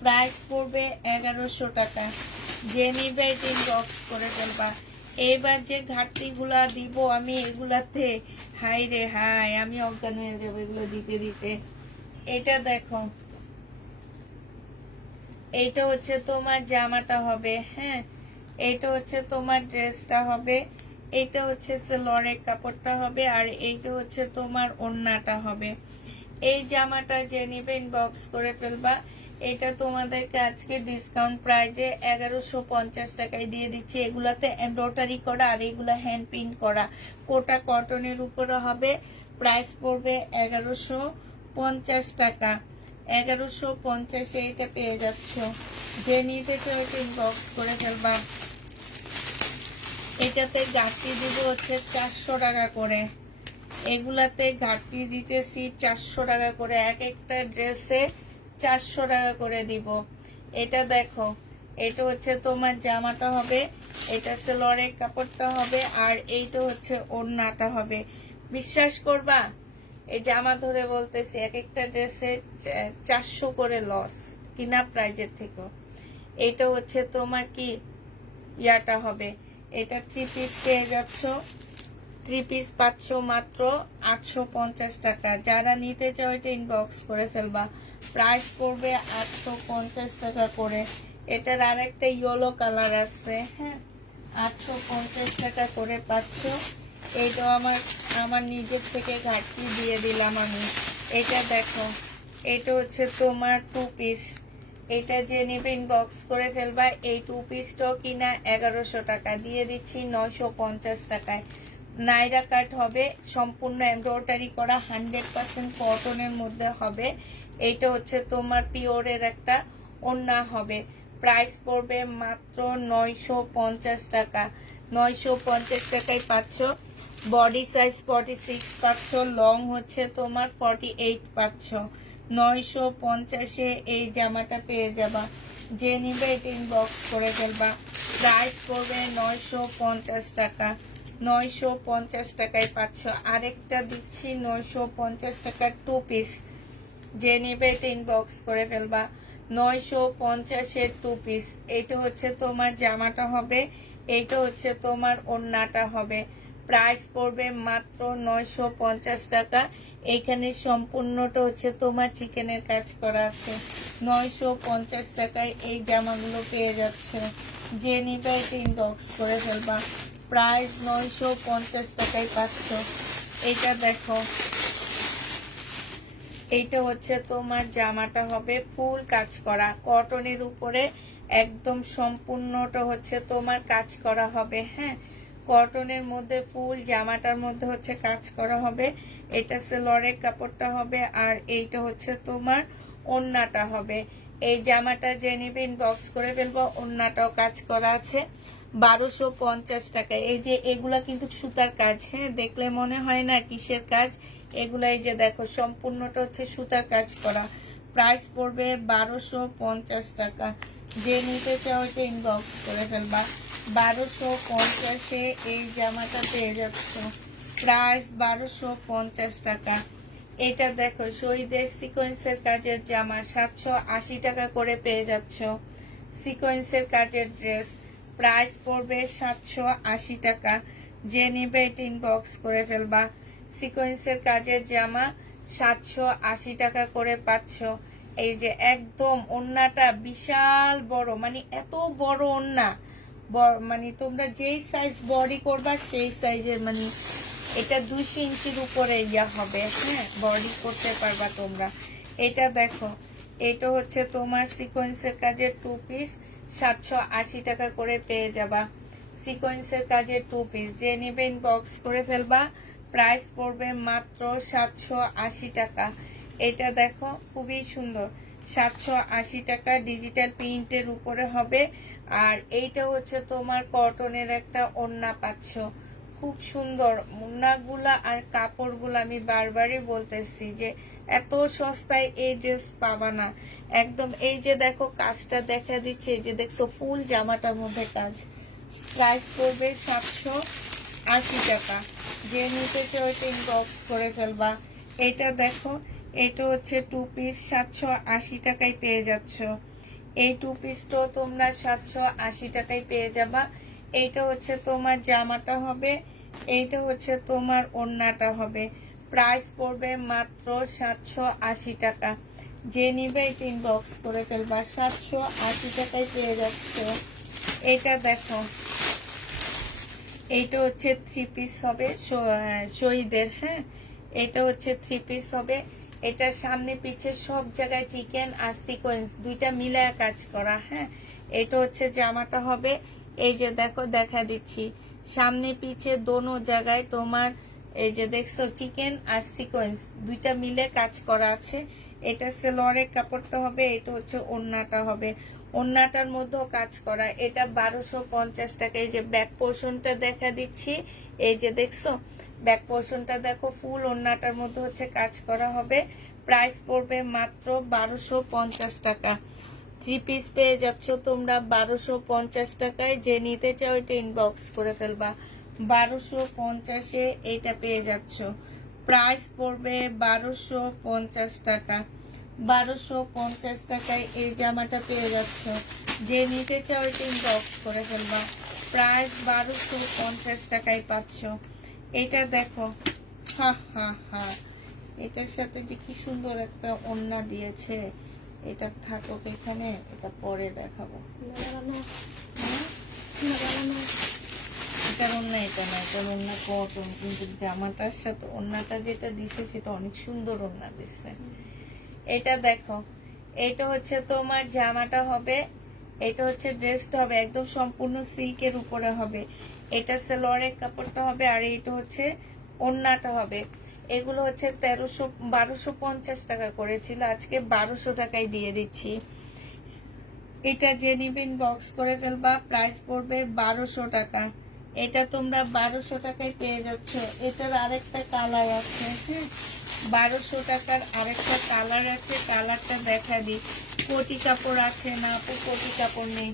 প্রাইস পড়বে 1100 টাকা। যে নিবে বক্স করে ফেলবা। এবার যে ঘাটতি গুলা দিব আমি, এগুলাতে হাই রে হাই, আমি অজ্ঞান হয়ে যাবো এগুলো দিতে দিতে। এটা দেখো, এইটা হচ্ছে তোমার জামাটা হবে। হ্যাঁ, এইটা হচ্ছে তোমার ড্রেসটা হবে। এইটা হচ্ছে সেলরের কাপড়টা হবে। আর এইটা হচ্ছে তোমার ওড়নাটা হবে। এই জামাটা যে নেবেন বক্স করে ফেলবা। এটা তোমাদেরকে আজকে ডিসকাউন্ট প্রাইজে 1150 টাকায় দিয়ে দিচ্ছি। এগুলাতে এমব্রয়ডারি করা, আর এগুলা হ্যান্ড প্রিন্ট করা। কোটা কটনের উপরে হবে। প্রাইস পড়বে 1150 টাকা। 1150-এ এটা পেয়ে যাচ্ছ। যে নিতে চাও এটা ইনবক্স করে ফেলবা। এটাতে ঘাটতি দিব হচ্ছে 400 টাকা করে। এগুলাতে ঘাটতি দিতেছি 400 টাকা করে। এক একটা ড্রেসে 400 টাকা করে দিব। এটা দেখো, এটা হচ্ছে তোমার জামাটা হবে। এটা সেলরের কাপড়টা হবে। আর এইটা হচ্ছে ওড়নাটা হবে। বিশ্বাস করবা, এই জামা ধরে বলতেছি এক একটা ড্রেসে 400 করে লস কিনা প্রাইজের থেকে। এটা হচ্ছে তোমার কি ইয়াটা হবে। এটা 3 পিস পেয়ে যাচ্ছ। 3 পিস পাচ্ছ মাত্র 850 টাকা। যারা নিতে চাও এটা ইনবক্স করে ফেলবা। প্রাইস পড়বে 850 টাকা করে। এটার আর একটা ইয়েলো কালার আছে। হ্যাঁ, 850 টাকা করে পাচ্ছ। এইটা আমার নিজের থেকে ঘাটতি দিয়ে দিলাম আমি। এটা দেখো, এটা হচ্ছে তোমার 2 পিস। এটা যে নেবে ইনবক্স করে ফেলবা। এই 2 পিসটাও কিনা 1100 টাকা দিয়ে দিচ্ছি 950 টাকায়। নাইরা কাট হবে, সম্পূর্ণ এমব্রয়ডারি করা, 100% কটনের মধ্যে হবে। এইটা হচ্ছে তোমার পিওরের একটা ওড়না হবে। প্রাইস পড়বে মাত্র 950 টাকা। 950 টাকায় পাচ্ছ। বডি সাইজ 46 পাচ্ছ। লং হচ্ছে তোমার 48 পাচ্ছ। 950-এ এই জামাটা পেয়ে যাবা। যে নিবে এটা ইনবক্স করে ফেলবা। প্রাইস পড়বে 950 টাকা। 950 টাকায় পাচ্ছ। আরেকটা দিচ্ছি 950 টাকার 2 পিস। যে নেবে এটা ইনবক্স করে ফেলবা। 950-এর 2 পিস। এইটা হচ্ছে তোমার জামাটা হবে। এইটা হচ্ছে তোমার ওড়নাটা হবে। প্রাইস পড়বে মাত্র 950 টাকা। এইখানে সম্পূর্ণটা হচ্ছে তোমার চিকেনের কাজ করা আছে। 950 টাকায় এই জামাগুলো পেয়ে যাচ্ছে। যে নিবে এটা ইনবক্স করে ফেলবা। প্রাইস 950 টাকায় পাচ্ছ। এটা দেখো, এইটা হচ্ছে তোমার জামাটা হবে ফুল কাজ করা কটনের উপরে। একদম সম্পূর্ণটা হচ্ছে তোমার কাজ করা হবে। হ্যাঁ, কটনের মধ্যে ফুল জামাটার মধ্যে হচ্ছে কাজ করা হবে। এটা সেলরের কাপড়টা হবে। আর এইটা হচ্ছে তোমার ওড়নাটা হবে। এই জামাটা যে নিবে ইনবক্স করে ফেলবো। ওড়নাটাও কাজ করা আছে। 1250 টাকা। এই যে এগুলা কিন্তু সুতার কাজ। হ্যাঁ, দেখলে মনে হয় না কিসের কাজ। এগুলা এই যে দেখো, সম্পূর্ণটা হচ্ছে সুতার কাজ করা। প্রাইস পড়বে 1250 টাকা। যে নিতে চাও এটা ইনবক্স করে ফেলবা। 1250-এ এই জামাটা পেয়ে যাচ্ছ। প্রাইস 1250 টাকা। এটা দেখো, শহীদের সিকোয়েন্সের কাজের জামা 780 টাকা করে পেয়ে যাচ্ছ। সিকোয়েন্সের কাজের ড্রেস প্রাইস পড়বে 780 টাকা। যে নিবে এটা ইনবক্স করে ফেলবা। সিকোয়েন্সের কাজের জামা 780 টাকা করে পাচ্ছ। এই যে একদম ওড়নাটা বিশাল বড়, মানে এত বড় ওড়না, মানে তোমরা যেই সাইজ বডি করবা সেই সাইজের, মানে এটা 200 ইঞ্চির উপরে ইয়া হবে, হ্যাঁ বডি করতে পারবা তোমরা। এটা দেখো, এটা হচ্ছে তোমার সিকোয়েন্সের কাজের 2 পিস, 780 টাকা করে পেয়ে যাবা। সিকোয়েন্সের কাজের 2 পিস যে নেবে ইনবক্স করে ফেলবা, প্রাইস পড়বে মাত্র 780 টাকা। এটা দেখো খুবই সুন্দর, 780 টাকা, ডিজিটাল প্রিন্টের উপরে হবে। আর এইটা হচ্ছে তোমার কটনের একটা ওড়না পাচ্ছ, খুব সুন্দর ওড়নাগুলা আর কাপড়গুলো। আমি বারবারই বলতেছি যে এত সস্তায় এই ড্রেস পাবা না একদম। এই যে দেখো কাজটা দেখা দিচ্ছে, এই যে দেখছো ফুল জামাটার মধ্যে কাজ, প্রাইস পড়বে 780 টাকা। যে নিতে চাও ইনবক্স করে ফেলবা। এটা দেখো, এটা হচ্ছে 2 পিস, 780 টাকায় পেয়ে যাচ্ছ। এই 2 পিসটাও তোমরা 780 টাকায় পেয়ে যাবা। এইটা হচ্ছে তোমার জামাটা হবে, এইটা হচ্ছে তোমার ওড়নাটা হবে। প্রাইস পড়বে মাত্র 780 টাকা। যে নিবে এটা ইনবক্স করে ফেলবা, 780 টাকায় পেয়ে যাচ্ছ। এটা দেখো, এইটা হচ্ছে 3 পিস হবে শহীদের, হ্যাঁ এটা হচ্ছে 3 পিস হবে। এটা সামনে পিছে সব জায়গায় চিকেন আর সিকোয়েন্স দুইটা মিলায় কাজ করা, হ্যাঁ। এটা হচ্ছে জামাটা হবে, এই যে দেখো দেখা দিচ্ছি, সামনে পিছে দোনো জায়গায় তোমার এই যে দেখছো চিকেন আর সিকোয়েন্স দুইটা মিলে কাজ করা আছে। এটা সেলোয়ারের কাপড়টা হবে, এটা হচ্ছে ওড়নাটা হবে, ওড়নাটার মধ্যেও কাজ করা। এটা 1250 টাকা। এই যে ব্যাক পোর্শনটা দেখা দিচ্ছি, এই যে দেখছো ব্যাক পোর্শনটা দেখো, ফুল ওড়নাটার মধ্যে হচ্ছে কাজ করা হবে। প্রাইস পড়বে মাত্র 1250 টাকা। 3 পিস পেয়ে যাচ্ছ তোমরা 1250 টাকায়। যে নিতে চাও এটা ইনবক্স করে ফেলবা, 1250-এ এটা পেয়ে যাচ্ছ। প্রাইস পড়বে 1250 টাকা। 1250 টাকায় এই জামাটা পেয়ে যাচ্ছ। যে নিতে চাও এটা ইনবক্স করে ফেলবা, প্রাইস 1250 টাকায় পাচ্ছ। এটা দেখো, হা হা হা, এটার সাথে যে কি সুন্দর একটা ওড়না দিয়েছে। এটা থাকুক এখানে, এটা পরে দেখাবো। এটার ওড়না এটা না, এটার ওড়না কটন, কিন্তু জামাটার সাথে ওড়নাটা যেটা দিছে সেটা অনেক সুন্দর ওড়না দিচ্ছে। এটা দেখো, এটা হচ্ছে তোমার জামাটা হবে, এটা হচ্ছে ড্রেসটা হবে, একদম সম্পূর্ণ সিল্কের উপরে হবে। এটা সেলোয়ারের কাপড়টা হবে, আর এটা হচ্ছে ওড়নাটা হবে। এগুলো হচ্ছে 1250 টাকা করেছিল, আজকে 1200 টাকায় দিয়ে দিচ্ছি। এটা যে নিবেন বক্স করে ফেলবা, প্রাইস পড়বে 1200 টাকা। এটা তোমরা 1200 টাকায় পেয়ে যাচ্ছ। এটার আরেকটা কালার আছে, হ্যাঁ 1200 টাকার আরেকটা কালার আছে, কালারটা দেখা দিই। কোটি কাপড় আছে না আপু? কোটি কাপড় নেই।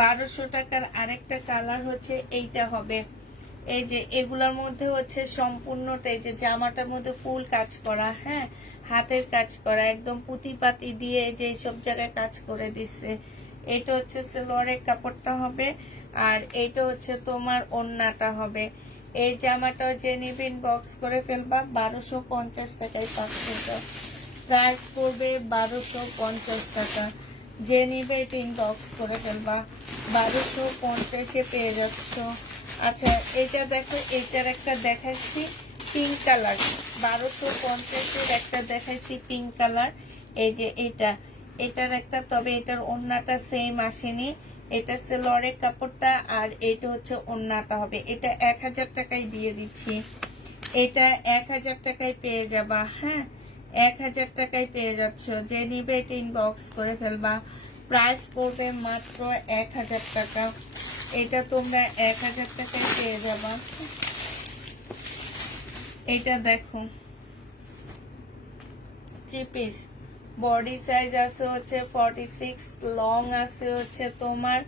1200 টাকার আরেকটা কালার হচ্ছে এইটা হবে। এই যে এগুলোর মধ্যে হচ্ছে সম্পূর্ণটা, এই যে জামাটার মধ্যে ফুল কাজ করা, হ্যাঁ হাতের কাজ করা, একদম পুঁতি পাতি দিয়ে যে সব জায়গায় কাজ করে দিচ্ছে। এটা হচ্ছে সেলোয়ারের কাপড়টা হবে, আর এইটা হচ্ছে তোমার ওড়নাটা হবে। এই জামাটাও যে নিবেন বক্স করে ফেলবা, 1250 টাকায় পাচ্ছে। প্রাইস পড়বে 1250 টাকা। যে নিবে এটা ইনবক্স করে ফেলবা, 1250-এ পেয়ে যাচ্ছ। আচ্ছা এটা দেখো, এটার একটা দেখাচ্ছি পিঙ্ক কালার, 1250-এর একটা দেখাইছি পিঙ্ক কালার। এই যে এটার একটা, তবে এটার ওড়নাটা সেম আসেনি। এটা সেলোয়ারের কাপড়টা, আর এটা হচ্ছে ওড়নাটা হবে। এটা 1000 টাকায় দিয়ে দিচ্ছি। এটা 1000 টাকায় পেয়ে যাবা, হ্যাঁ 1000 টাকায় পেয়ে যাচ্ছ। যে নিবে এটা ইনবক্স করে ফেলবা, প্রাইস পড়বে মাত্র 1000 টাকা। এটা তোমরা 1000 টাকায় পেয়ে যাবা। এটা দেখো 3 পিস, বডি সাইজ আছে হচ্ছে 46, লং আছে হচ্ছে তোমার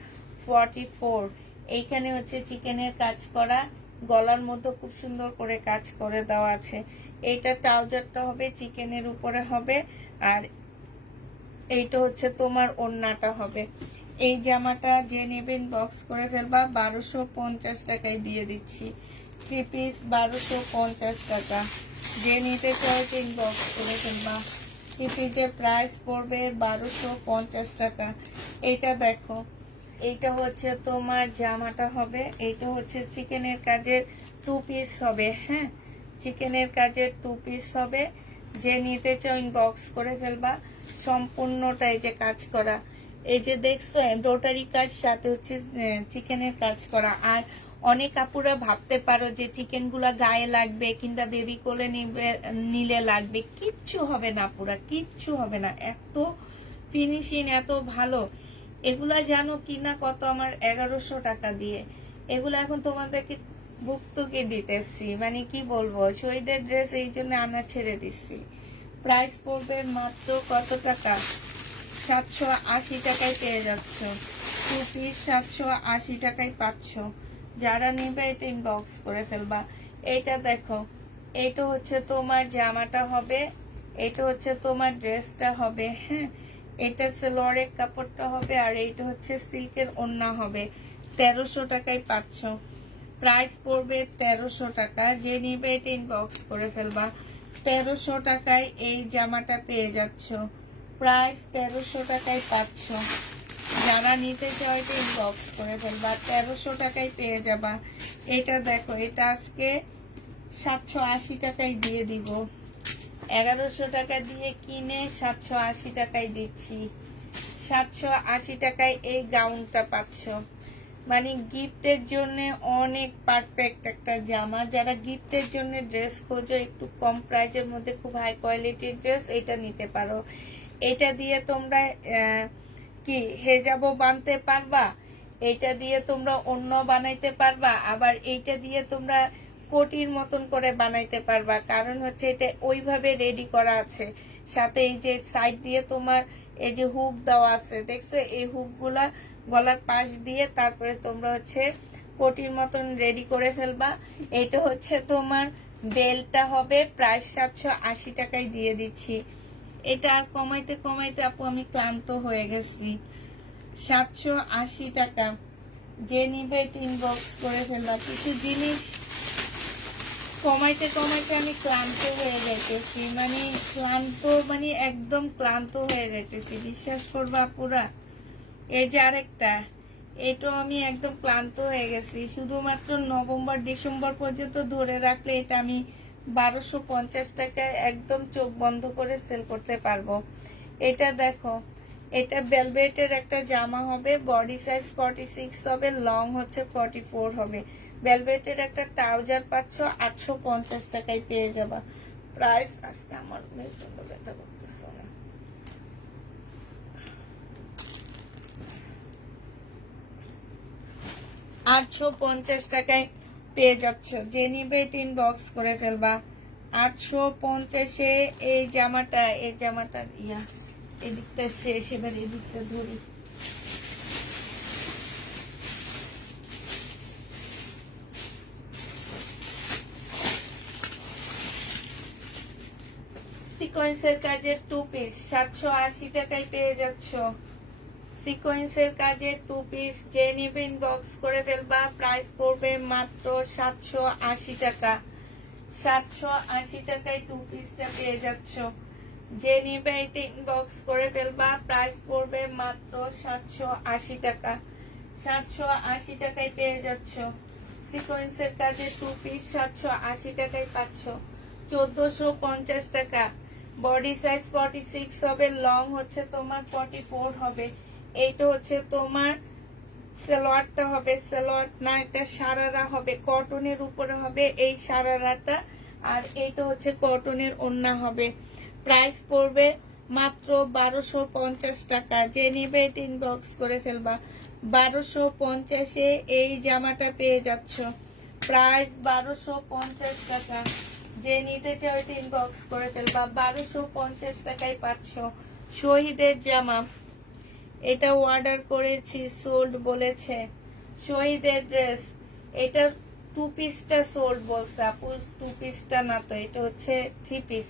44। এইখানে হচ্ছে চিকেনের কাজ করা, গলার মধ্যে খুব সুন্দর করে কাজ করে দেওয়া আছে। এইটা ট্রাউজারটা হবে চিকেনের উপরে হবে, আর এইটা হচ্ছে তোমার ওড়নাটা হবে। এই জামাটা যে নেবেন বক্স করে ফেলবা, 1250 টাকায় দিয়ে দিচ্ছি। 3 পিস 1250 টাকা। যে নিতে চাও ইনবক্স করে ফেলবা। শিপিংয়ের প্রাইস পড়বে 1250 টাকা। এটা দেখো, এইটা হচ্ছে তোমার জামাটা হবে, এইটা হচ্ছে চিকেনের কাজের 2 পিস হবে। হ্যাঁ, চিকেনের কাজের 2 পিস হবে। যে নিতে চাও ইনবক্স করে ফেলবা। সম্পূর্ণটা এই যে কাজ করা, এই যে দেখছো এমব্রয়ডারি কাজ, সাথে হচ্ছে চিকেনের কাজ করা। আর অনেক আপুরা ভাবতে পারো যে চিকেন গুলা গায়ে লাগবে কিংবা বেবি কোলে নিলে লাগবে, কিচ্ছু হবে না পুরা, কিচ্ছু হবে না। এত ফিনিশিং এত ভালো। এগুলা জানো কিনা কত? আমার 1100 টাকা দিয়ে এগুলা এখন তোমাদেরকে ভুক্তকে দিতেছি। মানে কি বলবো, শহীদের ড্রেস এই জন্য আনা ছেড়ে দিচ্ছি। প্রাইস পড়বে মাত্র কত টাকা? 780 টাকায় পেয়ে যাচ্ছ। 2 পিস 780 টাকায় পাচ্ছ। যারা নেবে এটা ইনবক্স করে ফেলবা। এইটা দেখো, এইটা হচ্ছে তোমার জামাটা হবে, এটা হচ্ছে তোমার ড্রেসটা হবে। হ্যাঁ, এটা সেলোয়ারের কাপড়টা হবে, আর এইটা হচ্ছে সিল্কের ওড়না হবে। 1300 টাকায় পাচ্ছ। প্রাইস পড়বে 1300 টাকা। যে নিবে এটা ইনবক্স করে ফেলবা। 1300 টাকায় এই জামাটা পেয়ে যাচ্ছ। প্রাইস 1300 টাকায় পাচ্ছ। যারা নিতে চাও এটা ইনবক্স করে ফেলবা। 1300 টাকায় পেয়ে যাবা। এটা দেখো, এটা আজকে 780 টাকায় দিয়ে দিব। 1100 টাকা দিয়ে কিনে 780 টাকায় দিচ্ছি। 780 টাকায় এই গাউনটা পাচ্ছ। মানে গিফটের জন্য অনেক পারফেক্ট একটা জামা। যারা গিফটের জন্য ড্রেস খোঁজো, একটু কম প্রাইসের মধ্যে খুব হাই কোয়ালিটির ড্রেস, এটা নিতে পারো। এটা দিয়ে তোমরা কি হেজাবও বানতে পারবা, এটা দিয়ে তোমরা অন্য বানাইতে পারবা, আবার এইটা দিয়ে তোমরা কোটির মতন করে বানাইতে পারবা। কারণ হচ্ছে এটা ওইভাবে রেডি করা আছে। সাথে এই যে সাইড দিয়ে তোমার এই যে হুক দেওয়া আছে, দেখছো? এই হুক গুলা গলার পাশ দিয়ে তারপরে তোমরা হচ্ছে কোটির মতন রেডি করে ফেলবা। এটা হচ্ছে তোমার বেলটা হবে। প্রাইস 780 টাকায় দিয়ে দিচ্ছি। এটা আর কমাইতে কমাইতে আপু আমি ক্লান্ত হয়ে গেছি। 780 টাকা। যে নিবে ইনবক্স করে ফেলবা। কিছু জিনিস কমাইতে কমাইতে আমি ক্লান্ত হয়ে যাইতেছি। মানে ক্লান্ত, মানে একদম ক্লান্ত হয়ে যাইতেছি, বিশ্বাস করবা পুরা। এই যে আরেকটা, এটাও আমি একদম ক্লান্ত হয়ে গেছি। শুধুমাত্র নভেম্বর ডিসেম্বর পর্যন্ত ধরে রাখলে এটা আমি 1250 টাকায় একদম চোখ বন্ধ করে সেল করতে পারবো। এটা দেখো, এটা ভেলভেটের একটা জামা হবে, বডি সাইজ 46 হবে, লং হচ্ছে 44 হবে। ভেলভেটের একটা ট্রাউজার পাচ্ছ 850 টাকায় পেয়ে যাবা। প্রাইস আজকে আমার মেরুদণ্ড ব্যথা করতেছে না। $850 টাকায় পেয়ে যাচ্ছ। যে নিবে ইনবক্স করে ফেলবা। 850-এ এই জামাটা, এই জামাটার এদিকটা শেষ, এবার এদিকটা ধরি। সিকোয়েন্সের কাজের 2 পিস 780 টাকায় পেয়ে যাচ্ছ। সিকোয়েন্সের কাজের 2 পিস যে নিবে ইনবক্স করে ফেলবা। প্রাইস পড়বে মাত্র 780 টাকা। 780 টাকায় 2 পিসটা পেয়ে যাচ্ছ। যে নিবে এটা ইনবক্স করে ফেলবা। প্রাইস পড়বে মাত্র 780 টাকা। 780 টাকায় পেয়ে যাচ্ছ। সিকোয়েন্সের কাজের 2 পিস 780 টাকায় পাচ্ছ। 1450 টাকা। বডি সাইজ 46 হবে, লং হচ্ছে তোমার 44 হবে। এইটা হচ্ছে তোমার সালোয়ারটা হবে, সালোয়ার না, এটা সারারা হবে, কটনের উপরে হবে এই সারারাটা। আর এইটা হচ্ছে কটনের ওড়না হবে। প্রাইস পড়বে মাত্র 1250 টাকা। যে নিবে এটা ইনবক্স করে ফেলবা। 1250-এ এই জামাটা পেয়ে যাচ্ছ। প্রাইস 1250 টাকা। যে নিতে চাও এটা ইনবক্স করে ফেলবা। 1250 টাকায় পাচ্ছ। শহীদের জামা, এটা অর্ডার করেছি, সোল্ড বলেছে। শহীদের ড্রেস, এটা 2 পিসটা সোল্ড বলছে আপু, 2 পিসটা না তো, এটা হচ্ছে 3 পিস।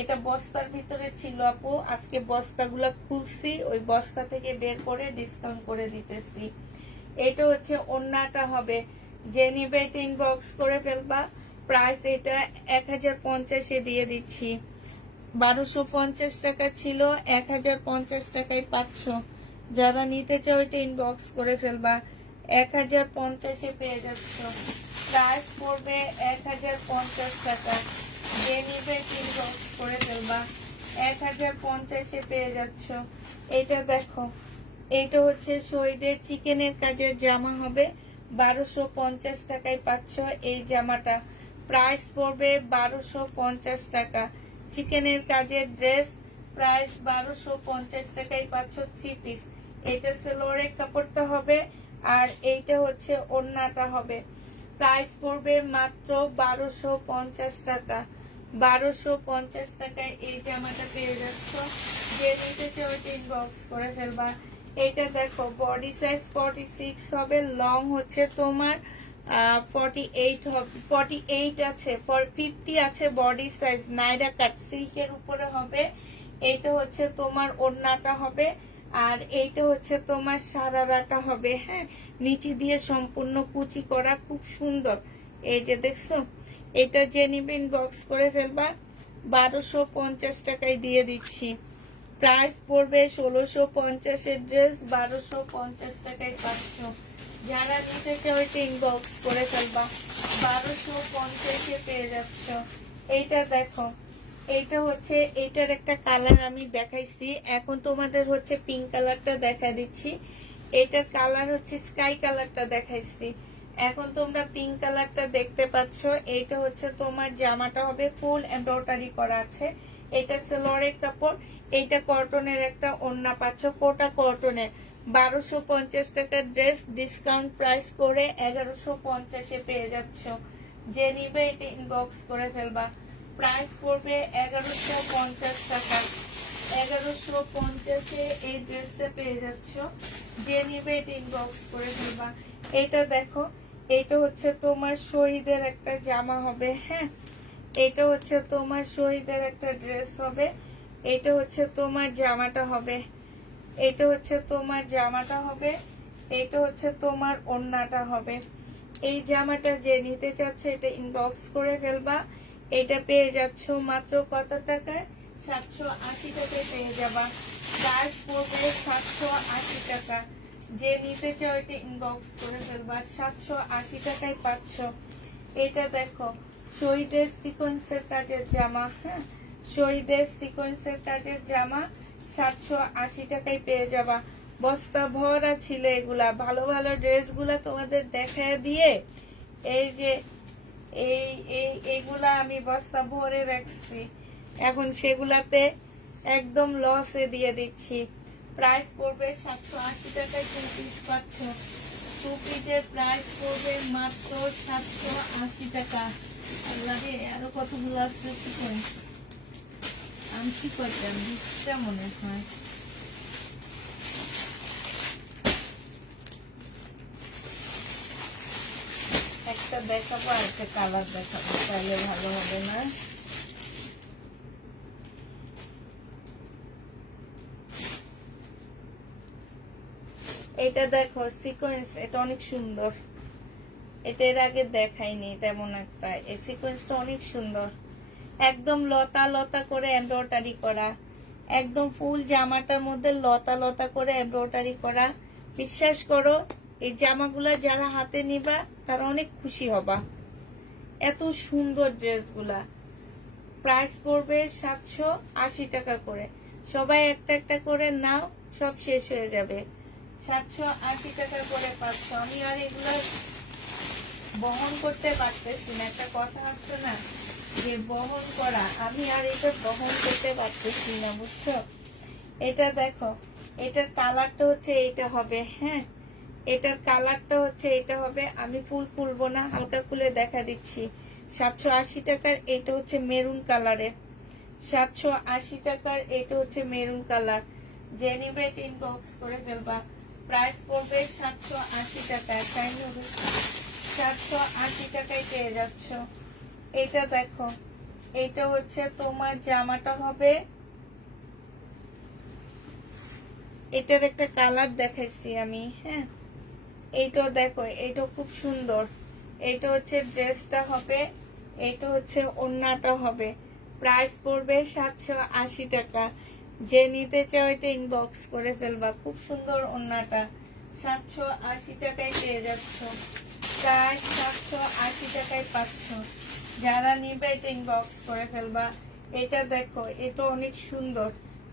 এটা বস্তার ভিতরে ছিল আপু, আজকে বস্তাগুলো খুলছি, ওই বস্তা থেকে বের করে ডিসকাউন্ট করে দিতেছি। এটা হচ্ছে ওড়নাটা হবে। যে নিবে এটা ইনবক্স করে ফেলবা। প্রাইস এটা 1050 দিয়ে দিচ্ছি। 1250 টাকা ছিল, 1050 টাকায় পাচ্ছ। যারা নিতে চাও এটা ইনবক্স করে ফেলবা। 1050 পেয়ে যাচ্ছ। প্রাইস পড়বে 1050 টাকা। যে নিবে ইনবক্স করে ফেলবা। 1050 পেয়ে যাচ্ছ। এটা দেখো, এটা হচ্ছে শহীদের চিকেনের কাজের জামা হবে। 1250 টাকায় পাচ্ছ এই জামাটা। প্রাইস পড়বে 1250 টাকা। চিকেনের কাজের ড্রেস, প্রাইস 1250 টাকায় পাচ্ছ 3 পিস। এটা সেলোয়ারের কাপড়টা হবে, আর এইটা হচ্ছে ওড়নাটা হবে। প্রাইস পড়বে মাত্র 1250 টাকা। 1250 টাকায় এই জামাটা পেয়ে যাচ্ছ। যে নিতে চাও ইনবক্স করে ফেলবা। এটা দেখো, বডি সাইজ 46 হবে, লং হচ্ছে তোমার 48 হবে, 48 আছে, 50 আছে বডি সাইজ। নাইরা কাট সিল্কের উপরে হবে। এটা হচ্ছে তোমার ওড়নাটা হবে, আর এইটা হচ্ছে তোমার সারারাটা হবে। হ্যাঁ, নিচে দিয়ে সম্পূর্ণ কুচি করা, খুব সুন্দর। এই যে দেখছো, এটা যে নিবে ইনবক্স করে ফেলবা। 1250 টাকায় দিয়ে দিচ্ছি। প্রাইস পড়বে 1650 এর ড্রেস 1250 টাকায় পাচ্ছ। যারা নিতে চাও এটা ইনবক্স করে ফেলবা। 1250 পেয়ে যাচ্ছ। এইটা দেখো, এইটা হচ্ছে, এইটার একটা কালার আমি দেখাইছি, এখন তোমাদের হচ্ছে পিঙ্ক কালারটা দেখা দিচ্ছি। এটার কালার হচ্ছে স্কাই কালারটা দেখাইছি, এখন তোমরা পিঙ্ক কালারটা দেখতে পাচ্ছ। এইটা হচ্ছে তোমার জামাটা হবে, ফুল এমব্রয়ডারি করা আছে। এটা সেলোয়ারের কাপড়। এইটা কটনের একটা ওড়না পাচ্ছ, কোটা কটনের। 1250 টাকার ড্রেস, ডিসকাউন্ট প্রাইস করে 1150 পেয়ে যাচ্ছ। যে নিবে এটা ইনবক্স করে ফেলবা। প্রাইস পড়বে 1150 টাকা। 1150 এই ড্রেসটা পেয়ে যাচ্ছ। যে নিবে এটা ইনবক্স করে ফেলবা। এটা দেখো, এটা হচ্ছে তোমার শহীদের একটা জামা হবে। হ্যাঁ, এটা হচ্ছে তোমার শহীদের একটা ড্রেস হবে। এটা হচ্ছে তোমার জামাটা হবে। এটা হচ্ছে তোমার জামাটা হবে। এটা হচ্ছে তোমার ওড়নাটা হবে। এই জামাটা যে নিতে চাচ্ছে এটা ইনবক্স করে ফেলবা। এটা পেয়ে যাচ্ছ মাত্র কত টাকায়? 780 টাকায় পেয়ে যাবা। প্রাইস পড়বে 780 টাকা। যে নিতে চাও এটা ইনবক্স করে ফেলবা। 780 টাকায় পাচ্ছ। এটা দেখো, শহীদের সিকোয়েন্সের কাজের জামা। হ্যাঁ, শহীদের সিকোয়েন্সের কাজের জামা 780 টাকায় পেয়ে যাবা। বস্তা ভরা ছিল এগুলা। ভালো ভালো ড্রেস গুলা তোমাদের দেখায় দিয়ে এই যে এইগুলা আমি বস্তা ভরে রাখছি, এখন সেগুলাতে একদম লসে দিয়ে দিচ্ছি। প্রাইস পড়বে 780 টাকায় 2 পিস পাচ্ছ। 2 পিসের প্রাইস পড়বে মাত্র 780 টাকা। আল্লাহ রে, আরো কতগুলো আসছে সিকোয়েন্স। আমি কি করতাম, 20টা মনে হয়। একটা দেখাবো আর একটা কালার দেখাবো, তাহলে ভালো হবে না? এটা দেখো সিকোয়েন্স, এটা অনেক সুন্দর। এটা এর আগে দেখাইনি তেমন একটা। এই সিকোয়েন্সটা অনেক সুন্দর, একদম লতা লতা করে এমব্রয়ডারি করা, একদম ফুল জামাটার মধ্যে লতা লতা করে এমব্রয়ডারি করা। বিশ্বাস করো, এই জামাগুলা যারা হাতে নিবা তারা অনেক খুশি হবা। এত সুন্দর ড্রেসগুলা। প্রাইস পড়বে 780 টাকা করে। সবাই একটা একটা করে নাও, সব শেষ হয়ে যাবে। 780 টাকা করে পাচ্ছ। আমি আর এগুলো বহন করতে পারতেছি না, একটা কথা আছে না যে বহন করা, আমি আর এটা বহন করতে পারতেছি না, বুঝছো? এটা দেখো, এটার কালারটা হচ্ছে এইটা হবে। হ্যাঁ, এটার কালারটা হচ্ছে এটা হবে। আমি ফুল খুলবো না, হালকা খুলে দেখা দিচ্ছি। 780 টাকার এটা হচ্ছে মেরুন কালারের। 780 টাকার এটা হচ্ছে মেরুন কালার। যে নিবে ইনবক্স করে ফেলবা। প্রাইস পড়বে 780 টাকা। 780 টাকায় পেয়ে যাচ্ছ। এটা দেখো, এটা হচ্ছে তোমার জামাটা হবে। এটার একটা কালার দেখাইছি আমি। হ্যাঁ, এইটাও দেখো, এইটা খুব সুন্দর। এইটা হচ্ছে ড্রেসটা হবে। এটা হচ্ছে ওড়নাটা হবে, প্রাইস পড়বে 780 টাকা। যে নিতে চাও এটা ইনবক্স করে ফেলবা। খুব সুন্দর ওড়নাটা, 780 টাকায় পেয়ে যাচ্ছ, প্রায় 780 টাকায় পাচ্ছ। যারা নিবে এটা ইনবক্স করে ফেলবা। এটা দেখো, এটা অনেক সুন্দর,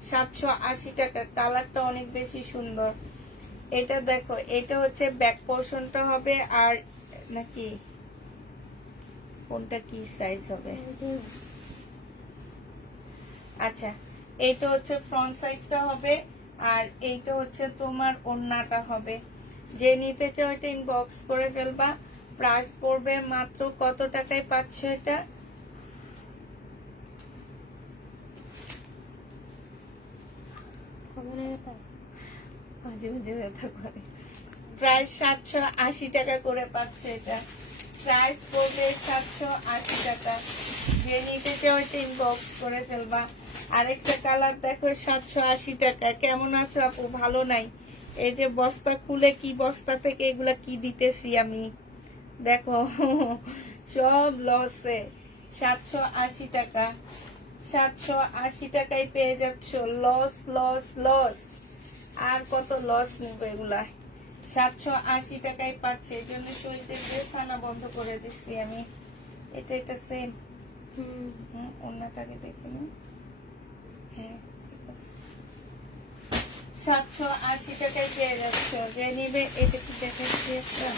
780 টাকা, কালারটা অনেক বেশি সুন্দর। এটা দেখো, এটা হচ্ছে ব্যাক পোর্শনটা হবে, আর নাকি কোনটা কি সাইজ হবে, আচ্ছা এইটা হচ্ছে ফ্রন্ট সাইডটা হবে, আর এইটা হচ্ছে তোমার ওড়নাটা হবে। যে নিতে চাও এটা ইনবক্স করে ফেলবা। প্রাইস পড়বে মাত্র কত টাকায় পাচ্ছ এটা, মাঝে মাঝে ব্যথা করে। প্রায় 780 টাকা করে পাচ্ছে এটা, প্রাইস পড়বে 780 টাকা। যে নিতে চাও এটা ইনবক্স করে ফেলবা। আরেকটা কালার দেখো, 780 টাকা। কেমন আছো আপু? ভালো নাই। এই যে বস্তা খুলে, কি বস্তা থেকে এগুলা কি দিতেছি আমি, দেখো সব লসে। 780 টাকা, 780 টাকায় পেয়ে যাচ্ছ। লস লস লস, আর কত লস নিবে এগুলা। 780 টাকায় পাচ্ছে, এই জন্য শরীরে ড্রেস আনা বন্ধ করে দিচ্ছি আমি। এটা সেম। অন্যটাকে দেখে নি। হ্যাঁ ঠিক আছে, 780 টাকায় পেয়ে যাচ্ছ। যে নিবে এটা কি দেখাচ্ছি একটা,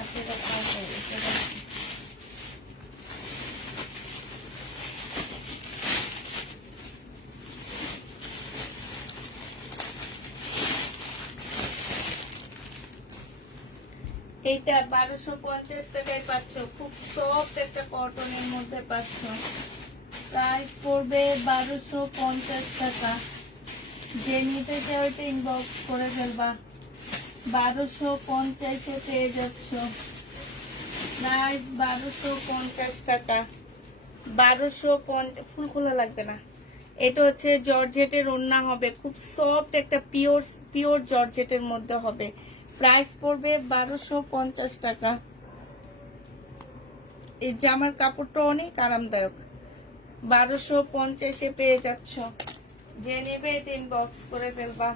আচ্ছা এটা পাবে, এটা দেখো। এইটা 1250 টাকায় পাচ্ছ, খুব সফট একটা কটনের মধ্যে পাচ্ছ। প্রাইস পড়বে 1250 টাকা। যে নিতে চাও এটা ইনবক্স করে ফেলবা। 1250 পেয়ে যাচ্ছ, প্রাইস 1250 টাকা। 1250, ফুল খোলা লাগবে না। এটা হচ্ছে জর্জেটের ওড়না হবে, খুব সফট একটা পিওর পিওর জর্জেটের মধ্যে হবে। প্রাইস পড়বে 1250 টাকা। এই জামার কাপড়টা অনেক আরামদায়ক। 1250 পেয়ে যাচ্ছ। যে নেবে এটা ইনবক্স করে ফেলবা।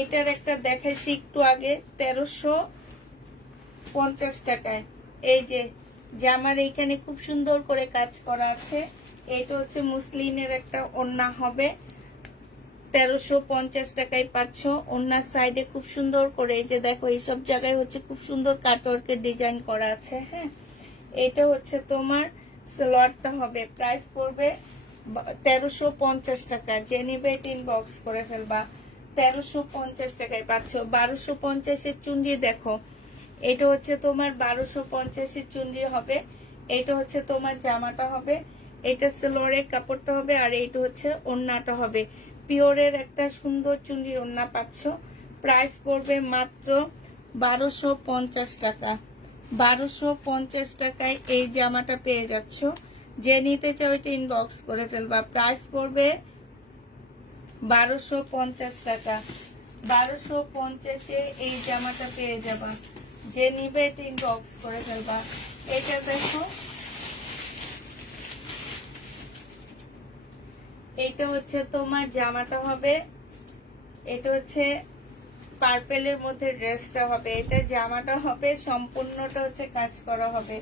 এটার একটা দেখাইছি একটু আগে, 1350 টাকায়। এই যে জামার এইখানে খুব সুন্দর করে কাজ করা আছে। এটা হচ্ছে মুসলিনের একটা ওড়না হবে, 1350 টাকায় পাচ্ছ। ওড়নার সাইডে খুব সুন্দর করে, এই যে দেখো এইসব জায়গায় হচ্ছে খুব সুন্দর কাটওয়ার্কের ডিজাইন করা আছে। হ্যাঁ, এটা হচ্ছে তোমার সালোয়ারটা হবে, প্রাইস পড়বে 1350 টাকা। যে নিবে এটা ইনবক্স করে ফেলবা। 1350 টাকায় পাচ্ছ। 1250 চুন্ডি দেখো, এটা হচ্ছে তোমার 1250 চুন্ডি হবে। এটা হচ্ছে তোমার জামাটা হবে, এটা সালোয়ারের কাপড়টা হবে, আর এইটা হচ্ছে ওড়নাটা হবে। পিওরের একটা সুন্দর চুন্ডির ওড়না পাচ্ছ। প্রাইস পড়বে মাত্র 1250 টাকা। 1250 টাকায় এই জামাটা পেয়ে যাচ্ছ। যে নিতে চাও এটা ইনবক্স করে ফেলবা। প্রাইস পড়বে 1250 টাকা। 1250 এই জামাটা পেয়ে যাবা। যে নিবে এটা ইনবক্স করে ফেলবা। এটা দেখো, এটা হচ্ছে তোমার জামাটা হবে, এটা হচ্ছে পার্পেলের মধ্যে ড্রেসটা হবে। এটা জামাটা হবে, সম্পূর্ণটা হচ্ছে কাজ করা হবে।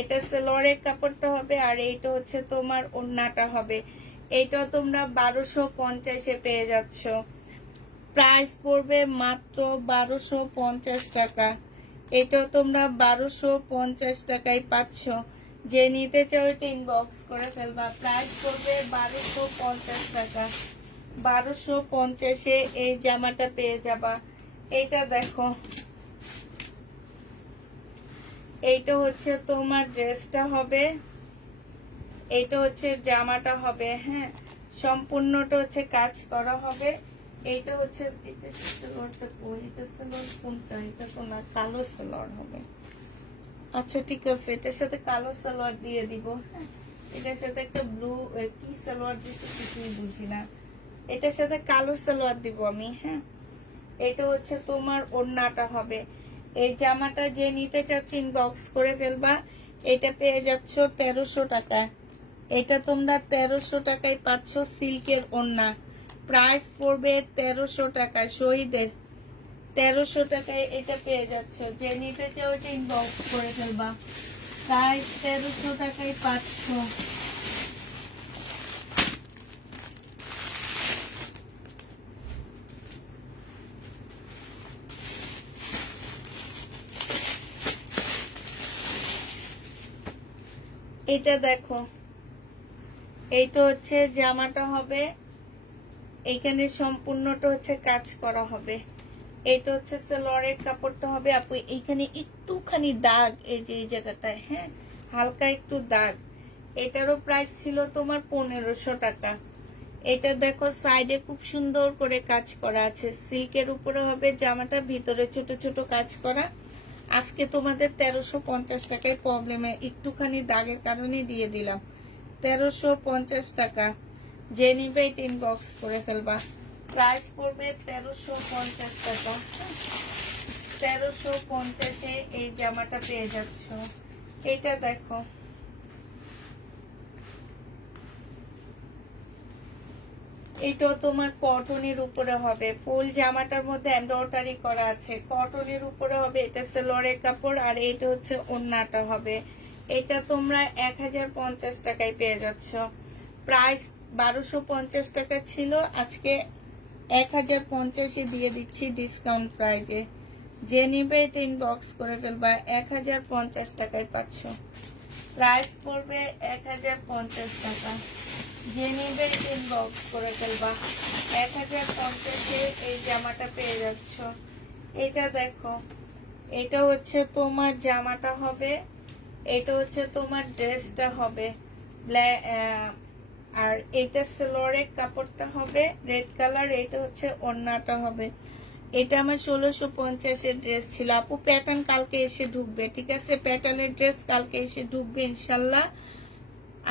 এটা সালোয়ারের কাপড়টা হবে, আর এইটা হচ্ছে তোমার ওড়নাটা হবে। এইটা তোমরা 1250 পেয়ে যাচ্ছ। প্রাইস পড়বে মাত্র 1250 টাকা। এটা তোমরা 1250 টাকায় পাচ্ছ। যে নিতে চাও এটা ইনবক্স করে ফেলবা। প্রাইস পড়বে 1250 টাকা। 1250 এই জামাটা পেয়ে যাবা। এইটা দেখো, এইটা হচ্ছে তোমার ড্রেসটা হবে, এইটা হচ্ছে জামাটা হবে। হ্যাঁ, সম্পূর্ণটা হচ্ছে কাজ করা হবে। এইটা হচ্ছে, এটা সালোয়ারটা কই, এটা সালোয়ার কোনটা, এটা তো না, কালো সালোয়ার হবে। আচ্ছা ঠিক আছে, এটার সাথে কালো সালোয়ার দিয়ে দিব। হ্যাঁ, এটার সাথে একটা ব্লু কি সালোয়ার দিচ্ছি কিছুই বুঝি না। এটার সাথে কালো সালোয়ার দিব আমি। হ্যাঁ, এটা হচ্ছে তোমার ওড়নাটা হবে। এই জামাটা যে নিতে চাচ্ছ ইনবক্স করে ফেলবা। এটা পেয়ে যাচ্ছ 1300 টাকা। এটা তোমরা 1300 টাকায় পাচ্ছ সিল্কের ওড়না। প্রাইস পড়বে 1300 টাকা, শহীদের 1300 টাকায় এটা পেয়ে যাচ্ছ। যে নিতে চাও এটা ইনবক্স করে ফেলবা। প্রাইস 1300 টাকায় পাচ্ছ। এটা দেখো, এইটা হচ্ছে জামাটা হবে, এইখানে সম্পূর্ণটা হচ্ছে কাজ করা হবে। এটা হচ্ছে সালোয়ারের কাপড়টা হবে। আপু এইখানে একটুখানি দাগ, এই যে এই জায়গাটায়, হ্যাঁ হালকা একটু দাগ। এটারও প্রাইস ছিল তোমার 1500 টাকা। এটা দেখো সাইডে খুব সুন্দর করে কাজ করা আছে, সিল্কের উপরে হবে জামাটা, ভিতরে ছোট ছোট কাজ করা। আজকে তোমাদের 1350 টাকায়, প্রবলেমে একটুখানি দাগের কারণে দিয়ে দিলাম 1350 টাকা। যে নিবে এটা ইনবক্স করে ফেলবা। প্রাইস পড়বে 1350 টাকা। 1350-এ এই জামাটা পেয়ে যাচ্ছ। এটা দেখো, এটাও তোমার কটনের উপরে হবে। ফুল জামাটার মধ্যে এমব্রয়ডারি করা আছে, কটনের উপরে হবে। এটা সালোয়ারের কাপড়, আর এটা হচ্ছে ওড়নাটা হবে। এটা তোমরা 1050 টাকায় পেয়ে যাচ্ছ। প্রাইস 1250 টাকা ছিল, আজকে 1050-এ দিয়ে দিচ্ছি ডিসকাউন্ট প্রাইজে। যে নিবে এটা ইনবক্স করে ফেলবা। 1050 টাকায় পাচ্ছ। প্রাইস পড়বে 1050 টাকা। যে নিবে ইনবক্স করে ফেলবা। 1050-এ এই জামাটা পেয়ে যাচ্ছ। এটা দেখো, এটা হচ্ছে তোমার জামাটা হবে, এটা হচ্ছে তোমার ড্রেসটা হবে আর এটা সালোয়ারের কাপড়টা হবে রেড কালার। এটা হচ্ছে ওড়নাটা হবে। এটা আমার 1650-এর ড্রেস ছিল। আপু প্যাটার্ন কালকে এসে ঢুকবে, ঠিক আছে? প্যাটার্নের ড্রেস কালকে এসে ঢুকবে ইনশাল্লাহ।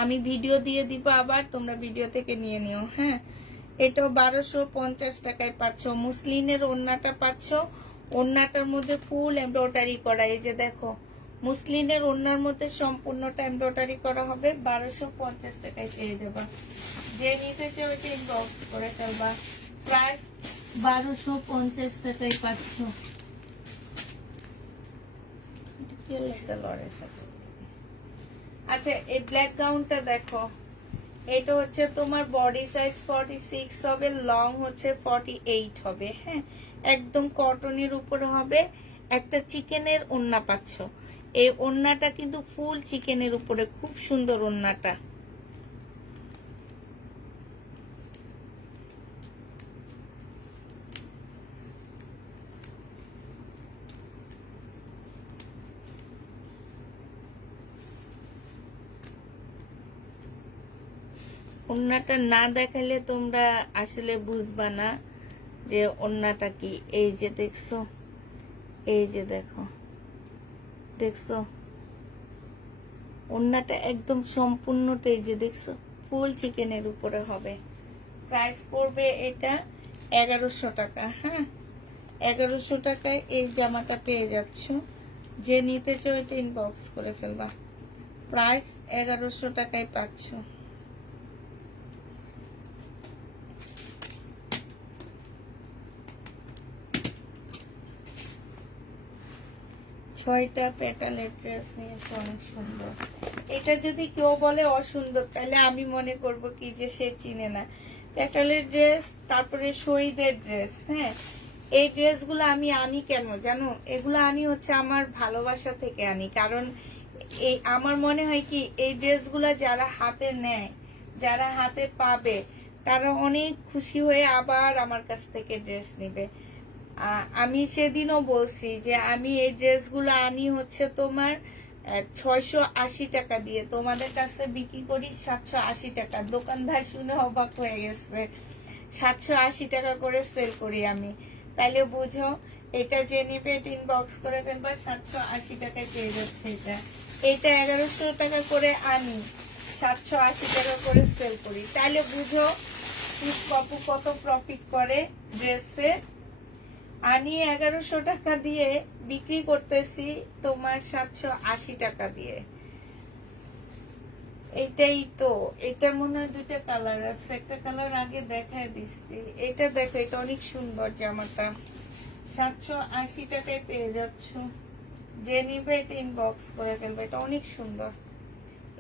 আমি ভিডিও দিয়ে দিব, আবার তোমরা ভিডিও থেকে নিয়ে নিও, হ্যাঁ। এটাও 1250 টাকায় পাচ্ছ। মুসলিনের ওড়নাটা পাচ্ছ, ওড়নাটার মধ্যে ফুল এমব্রয়ডারি করা। এই যে দেখো, মুসলিনের ওড়নার মধ্যে সম্পূর্ণটা এমব্রয়ডারি করা হবে। 1250 টাকায় পেয়ে যাবা। যে নিতে চাও ওইটা ইনবক্স করে ফেলবা। প্রাইস 1250 টাকায় পাচ্ছ। আচ্ছা, এই ব্ল্যাক গাউনটা দেখো, এটা হচ্ছে তোমার বডি সাইজ 46 হবে, লং হচ্ছে 48 হবে, হ্যাঁ। একদম কটনের উপরে হবে। একটা চিকেনের ওড়না পাচ্ছ। এই ওড়নাটা কিন্তু ফুল চিকেনের উপরে, খুব সুন্দর ওড়নাটা। ওড়নাটা না দেখালে তোমরা আসলে বুঝবা না যে ওড়নাটা কি। এই যে দেখছো, এই যে দেখো, দেখছো ওড়নাটা একদম সম্পূর্ণটা, এই যে দেখছো ফুল চিকেনের উপরে হবে। প্রাইস পড়বে এটা 1100 টাকা, হ্যাঁ। 1100 টাকায় এই জামাটা পেয়ে যাচ্ছ। যে নিতে চাও এটা ইনবক্স করে ফেলবা। প্রাইস 1100 টাকায় পাচ্ছ। ছয়টা পেটালের ড্রেস নিয়েছে, অনেক সুন্দর। এটা যদি কেউ বলে অসুন্দর, তাহলে আমি মনে করব কি যে সে চিনে না। পেটালের ড্রেস, তারপরে শহীদের ড্রেস, হ্যাঁ। এই ড্রেসগুলো আমি আনি কেন জানো? এগুলো আনি হচ্ছে আমার ভালোবাসা থেকে আনি। কারণ এই আমার মনে হয় কি, এই ড্রেসগুলো যারা হাতে নেয়, যারা হাতে পাবে, তারা অনেক খুশি হয়ে আবার আমার কাছ থেকে ড্রেস নিবে। আমি সেদিনও বলছি যে আমি এই ড্রেসগুলো আনি হচ্ছে তোমার 680 টাকা দিয়ে, তোমাদের কাছে বিক্রি করি 780 টাকা। দোকানদার শুনে অবাক হয়ে গেছে, 780 টাকা করে সেল করি আমি। তাইলে বুঝো, এটা যে নিবে ইনবক্স করে ফেলবা। 780 টাকায় পেয়ে যাচ্ছে এটা। এটা 1100 টাকা করে আনি, 780 টাকা করে সেল করি। তাইলে বুঝো কত প্রফিট করে ড্রেসে। আমি 1100 টাকা দিয়ে বিক্রি করতেছি তোমার 780 টাকা দিয়ে। এটাই তো, এটা মনে হয় দুইটা কালার আছে, একটা কালার আগে দেখায় দিচ্ছি। এটা দেখো, এটা অনেক সুন্দর জামাটা, 780 টাকায় পেয়ে যাচ্ছ। যে নিবে এটা ইনবক্স করে ফেলবে, এটা অনেক সুন্দর,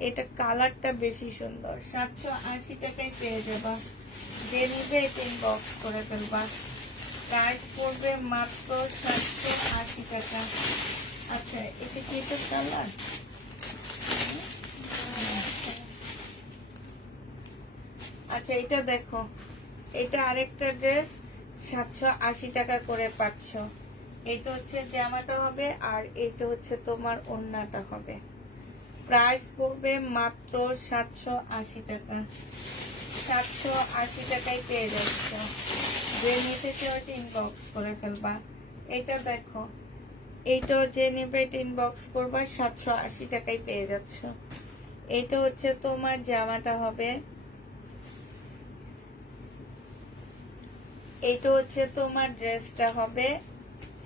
এটা কালারটা বেশি সুন্দর। 780 টাকায় পেয়ে যাবা, যে নিবে এটা ইনবক্স করে ফেলবা। প্রাইস পড়বে মাত্র 780 টাকা। আচ্ছা, এটা কি এটা কালার? আচ্ছা, এটা দেখো, এটা আরেকটা ড্রেস, 780 টাকা করে পাচ্ছ। এটা হচ্ছে জামাটা হবে, আর এটা হচ্ছে তোমার ওড়নাটা হবে। প্রাইস পড়বে মাত্র 780 টাকা। 780 টাকায় পেয়ে যাচ্ছ। যে নিতে চাও এটা ইনবক্স করে ফেলবা। এটা দেখো, এইটাও যে নেবে এটা ইনবক্স করবা, 780 টাকায় পেয়ে যাচ্ছ। এটা হচ্ছে তোমার জামাটা হবে, এটা হচ্ছে তোমার ড্রেসটা হবে,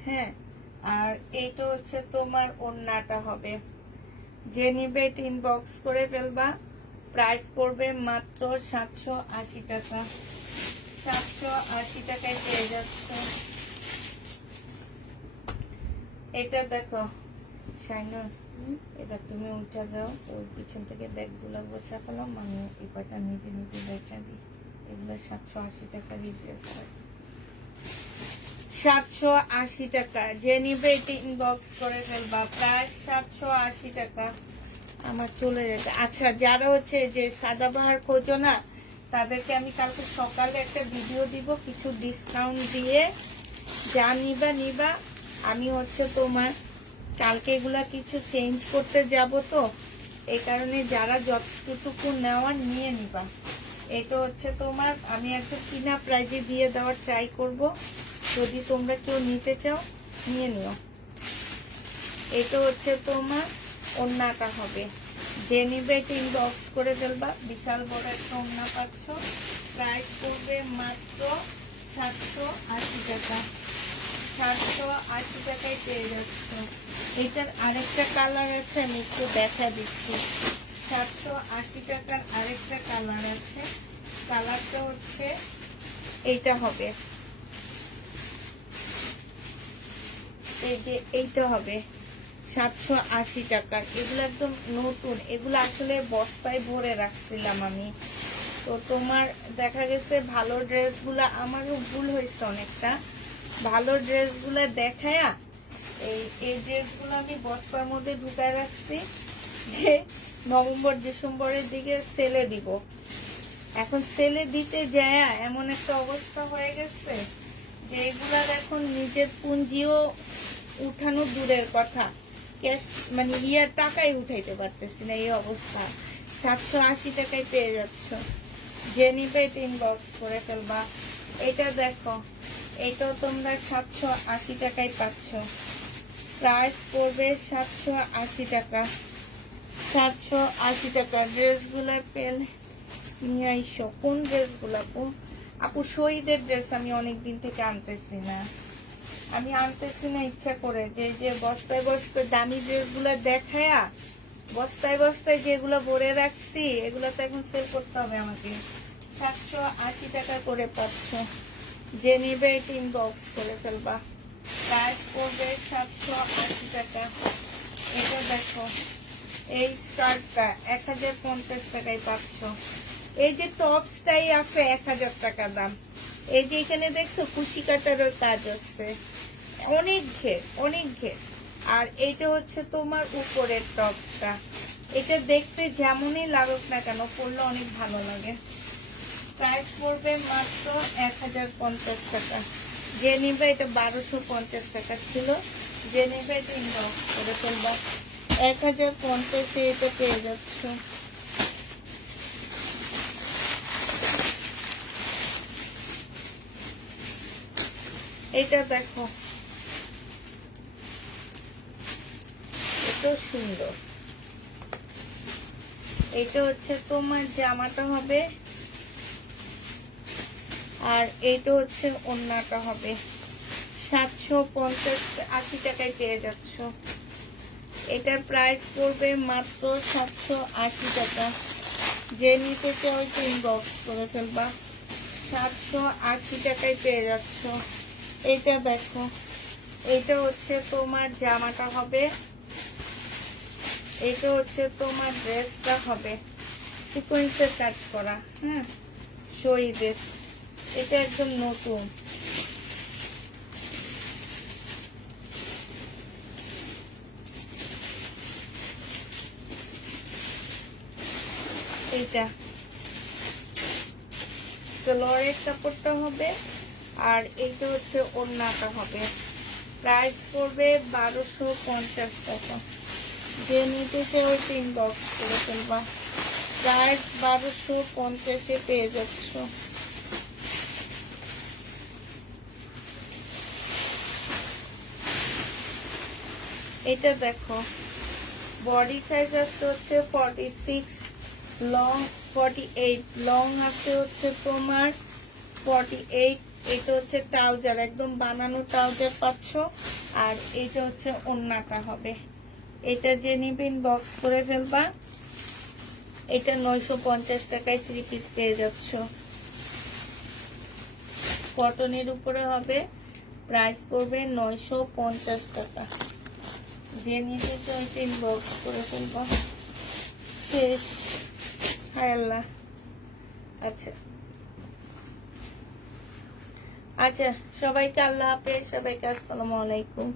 হ্যাঁ, আর এইটা হচ্ছে তোমার ওড়নাটা হবে। যে নিবে এটা ইনবক্স করে ফেলবা। প্রাইস পড়বে মাত্র 780 টাকা। 780 টাকায় পেয়ে যাচ্ছ। এটা দেখো শাইনুর, এবার তুমি উঠে যাও, ওর পিছন থেকে ব্যাগগুলো গোছা ফেলাম, আমি এই কটা নিজে নিজে দেখা দিই। এগুলো 780 টাকারই ড্রেস হয়। 780 টাকা, যে নিবে এটা ইনবক্স করে ফেলবা। প্রায় 780 টাকা। আমার চলে যেতে। আচ্ছা, যারা হচ্ছে যে সাদাবাহার খোঁজো না, তাদেরকে আমি কালকে সকালে একটা ভিডিও দিব কিছু ডিসকাউন্ট দিয়ে। যা নিবা নিবা, আমি হচ্ছে তোমার কালকে এগুলা কিছু চেঞ্জ করতে যাব, তো এই কারণে যারা যতটুকু নেওয়ার নিয়ে নিবা। এটা হচ্ছে তোমার, আমি একটু কিনা প্রাইজে দিয়ে দেওয়ার ট্রাই করব, যদি তোমরা কেউ নিতে চাও নিয়ে নিও। এটা হচ্ছে তোমার ওড়নাটা হবে, যে নিবে এটা ইনবক্স করে ফেলবা। বিশাল বড় একটা ওড়না পাচ্ছ। প্রাইস পড়বে মাত্র 780 টাকা। 780 টাকায় পেয়ে যাচ্ছ। এটার আরেকটা কালার আছে, আমি একটু দেখা দিচ্ছি। 780 টাকার আরেকটা কালার আছে, কালারটা হচ্ছে এইটা হবে, এই যে এইটা হবে 780 টাকার। এগুলো একদম নতুন, এগুলো আসলে বস্তায় ভরে রাখছিলাম আমি। তো তোমার দেখা গেছে ভালো ড্রেসগুলা, আমারও ভুল হয়েছে অনেকটা, ভালো ড্রেসগুলো দেখায়া এই ড্রেসগুলো আমি বস্তার মধ্যে ঢুকায় রাখছি, যে নভেম্বর ডিসেম্বরের দিকে সেলে দিব। এখন সেলে দিতে যায় এমন একটা অবস্থা হয়ে গেছে যে এগুলার এখন নিজের পুঁজিও উঠানো দূরের কথা, ক্যাশ মানে টাকাই উঠাইতে পারতেছি না, এই অবস্থা। 780 টাকায় পেয়ে যাচ্ছ। যে নিবে এটা ইনবক্স করে ফেলবা। এটা দেখো, এটাও তোমরা 780 টাকায় পাচ্ছ। প্রাইস পড়বে 780 টাকা। 780 টাকা। ড্রেসগুলো পেলে নিয়ে আইসো। কোন ড্রেসগুলো আপু? শহীদের ড্রেস আমি অনেকদিন থেকে আনতেছি না, আমি আনতেছি না ইচ্ছা করে, যে বস্তায় বস্তায় দামি ড্রেসগুলো দেখায়া বস্তায় বস্তায় যেগুলো ভরে রাখছি, এগুলো তো এখন সেল করতে হবে আমাকে। 780 টাকা করে পাচ্ছ। যে নিবে এটা ইনবক্স করে ফেলবা। প্রাইস পড়বে 780 টাকা। এটা দেখো, এই স্কার্টটা 1050 টাকায় পাচ্ছ। এই যে টপসটাই আছে 1000 টাকা দাম। এই যে এখানে দেখছো কুশি কাটারও কাজ আছে, অনেক ঘের অনেক ঘের। আর এইটা হচ্ছে তোমার উপরের টপসটা, এটা দেখতে যেমনই লাগুক না কেন পরলে অনেক ভালো লাগে। প্রাইস পড়বে মাত্র 1050 টাকা। যে নিবে এটা 1250 টাকা ছিল, যে নিবে এটা ইনবক্স করে ফেলবা। 1050 এটা পেয়ে যাচ্ছ। এটা দেখো, এত সুন্দর। এটা হচ্ছে তোমার জামাটা হবে, আর এইটা হচ্ছে ওড়নাটা হবে। 750-80 টাকায় পেয়ে যাচ্ছ। এটার প্রাইস পড়বে মাত্র 780 টাকা। যে নিতে চাও ইনবক্স করে ফেলবা। 780 টাকায় পেয়ে যাচ্ছ। এটা দেখো, এটা হচ্ছে তোমার জামাটা হবে, এটা হচ্ছে তোমার ড্রেসটা হবে সিকোয়েন্সের কাজ করা। হ্যাঁ, শহীদের, এটা একদম নতুন। এইটা সালোয়ারের কাপড়টা হবে, আর এইটা হচ্ছে ওড়নাটা হবে। প্রাইস পড়বে 1250 টাকা। যে নিতে চাই ওই ইনবক্স করে ফেলবা। প্রাইস 1250-এ পেয়ে যাচ্ছ। এটা দেখো, বডি সাইজ আছে হচ্ছে 46, লং 48, লং আছে হচ্ছে তোমার 48। এটা হচ্ছে ট্রাউজার, একদম বানানো ট্রাউজার পাচ্ছ। আর এটা হচ্ছে ওড়নাটা হবে। এটা যে নিবেন বক্স করে ফেলবা। এটা 950 টাকায় 3 পিস পেয়ে যাচ্ছ। কটনের উপরে হবে, প্রাইস পড়বে 950 টাকা। যে নিতে চাই ইনবক্স করে ফেলবা। শেষ। হায় আল্লাহ। আচ্ছা আচ্ছা, সবাইকে আল্লাহ হাফেজ, সবাইকে আসসালামু আলাইকুম।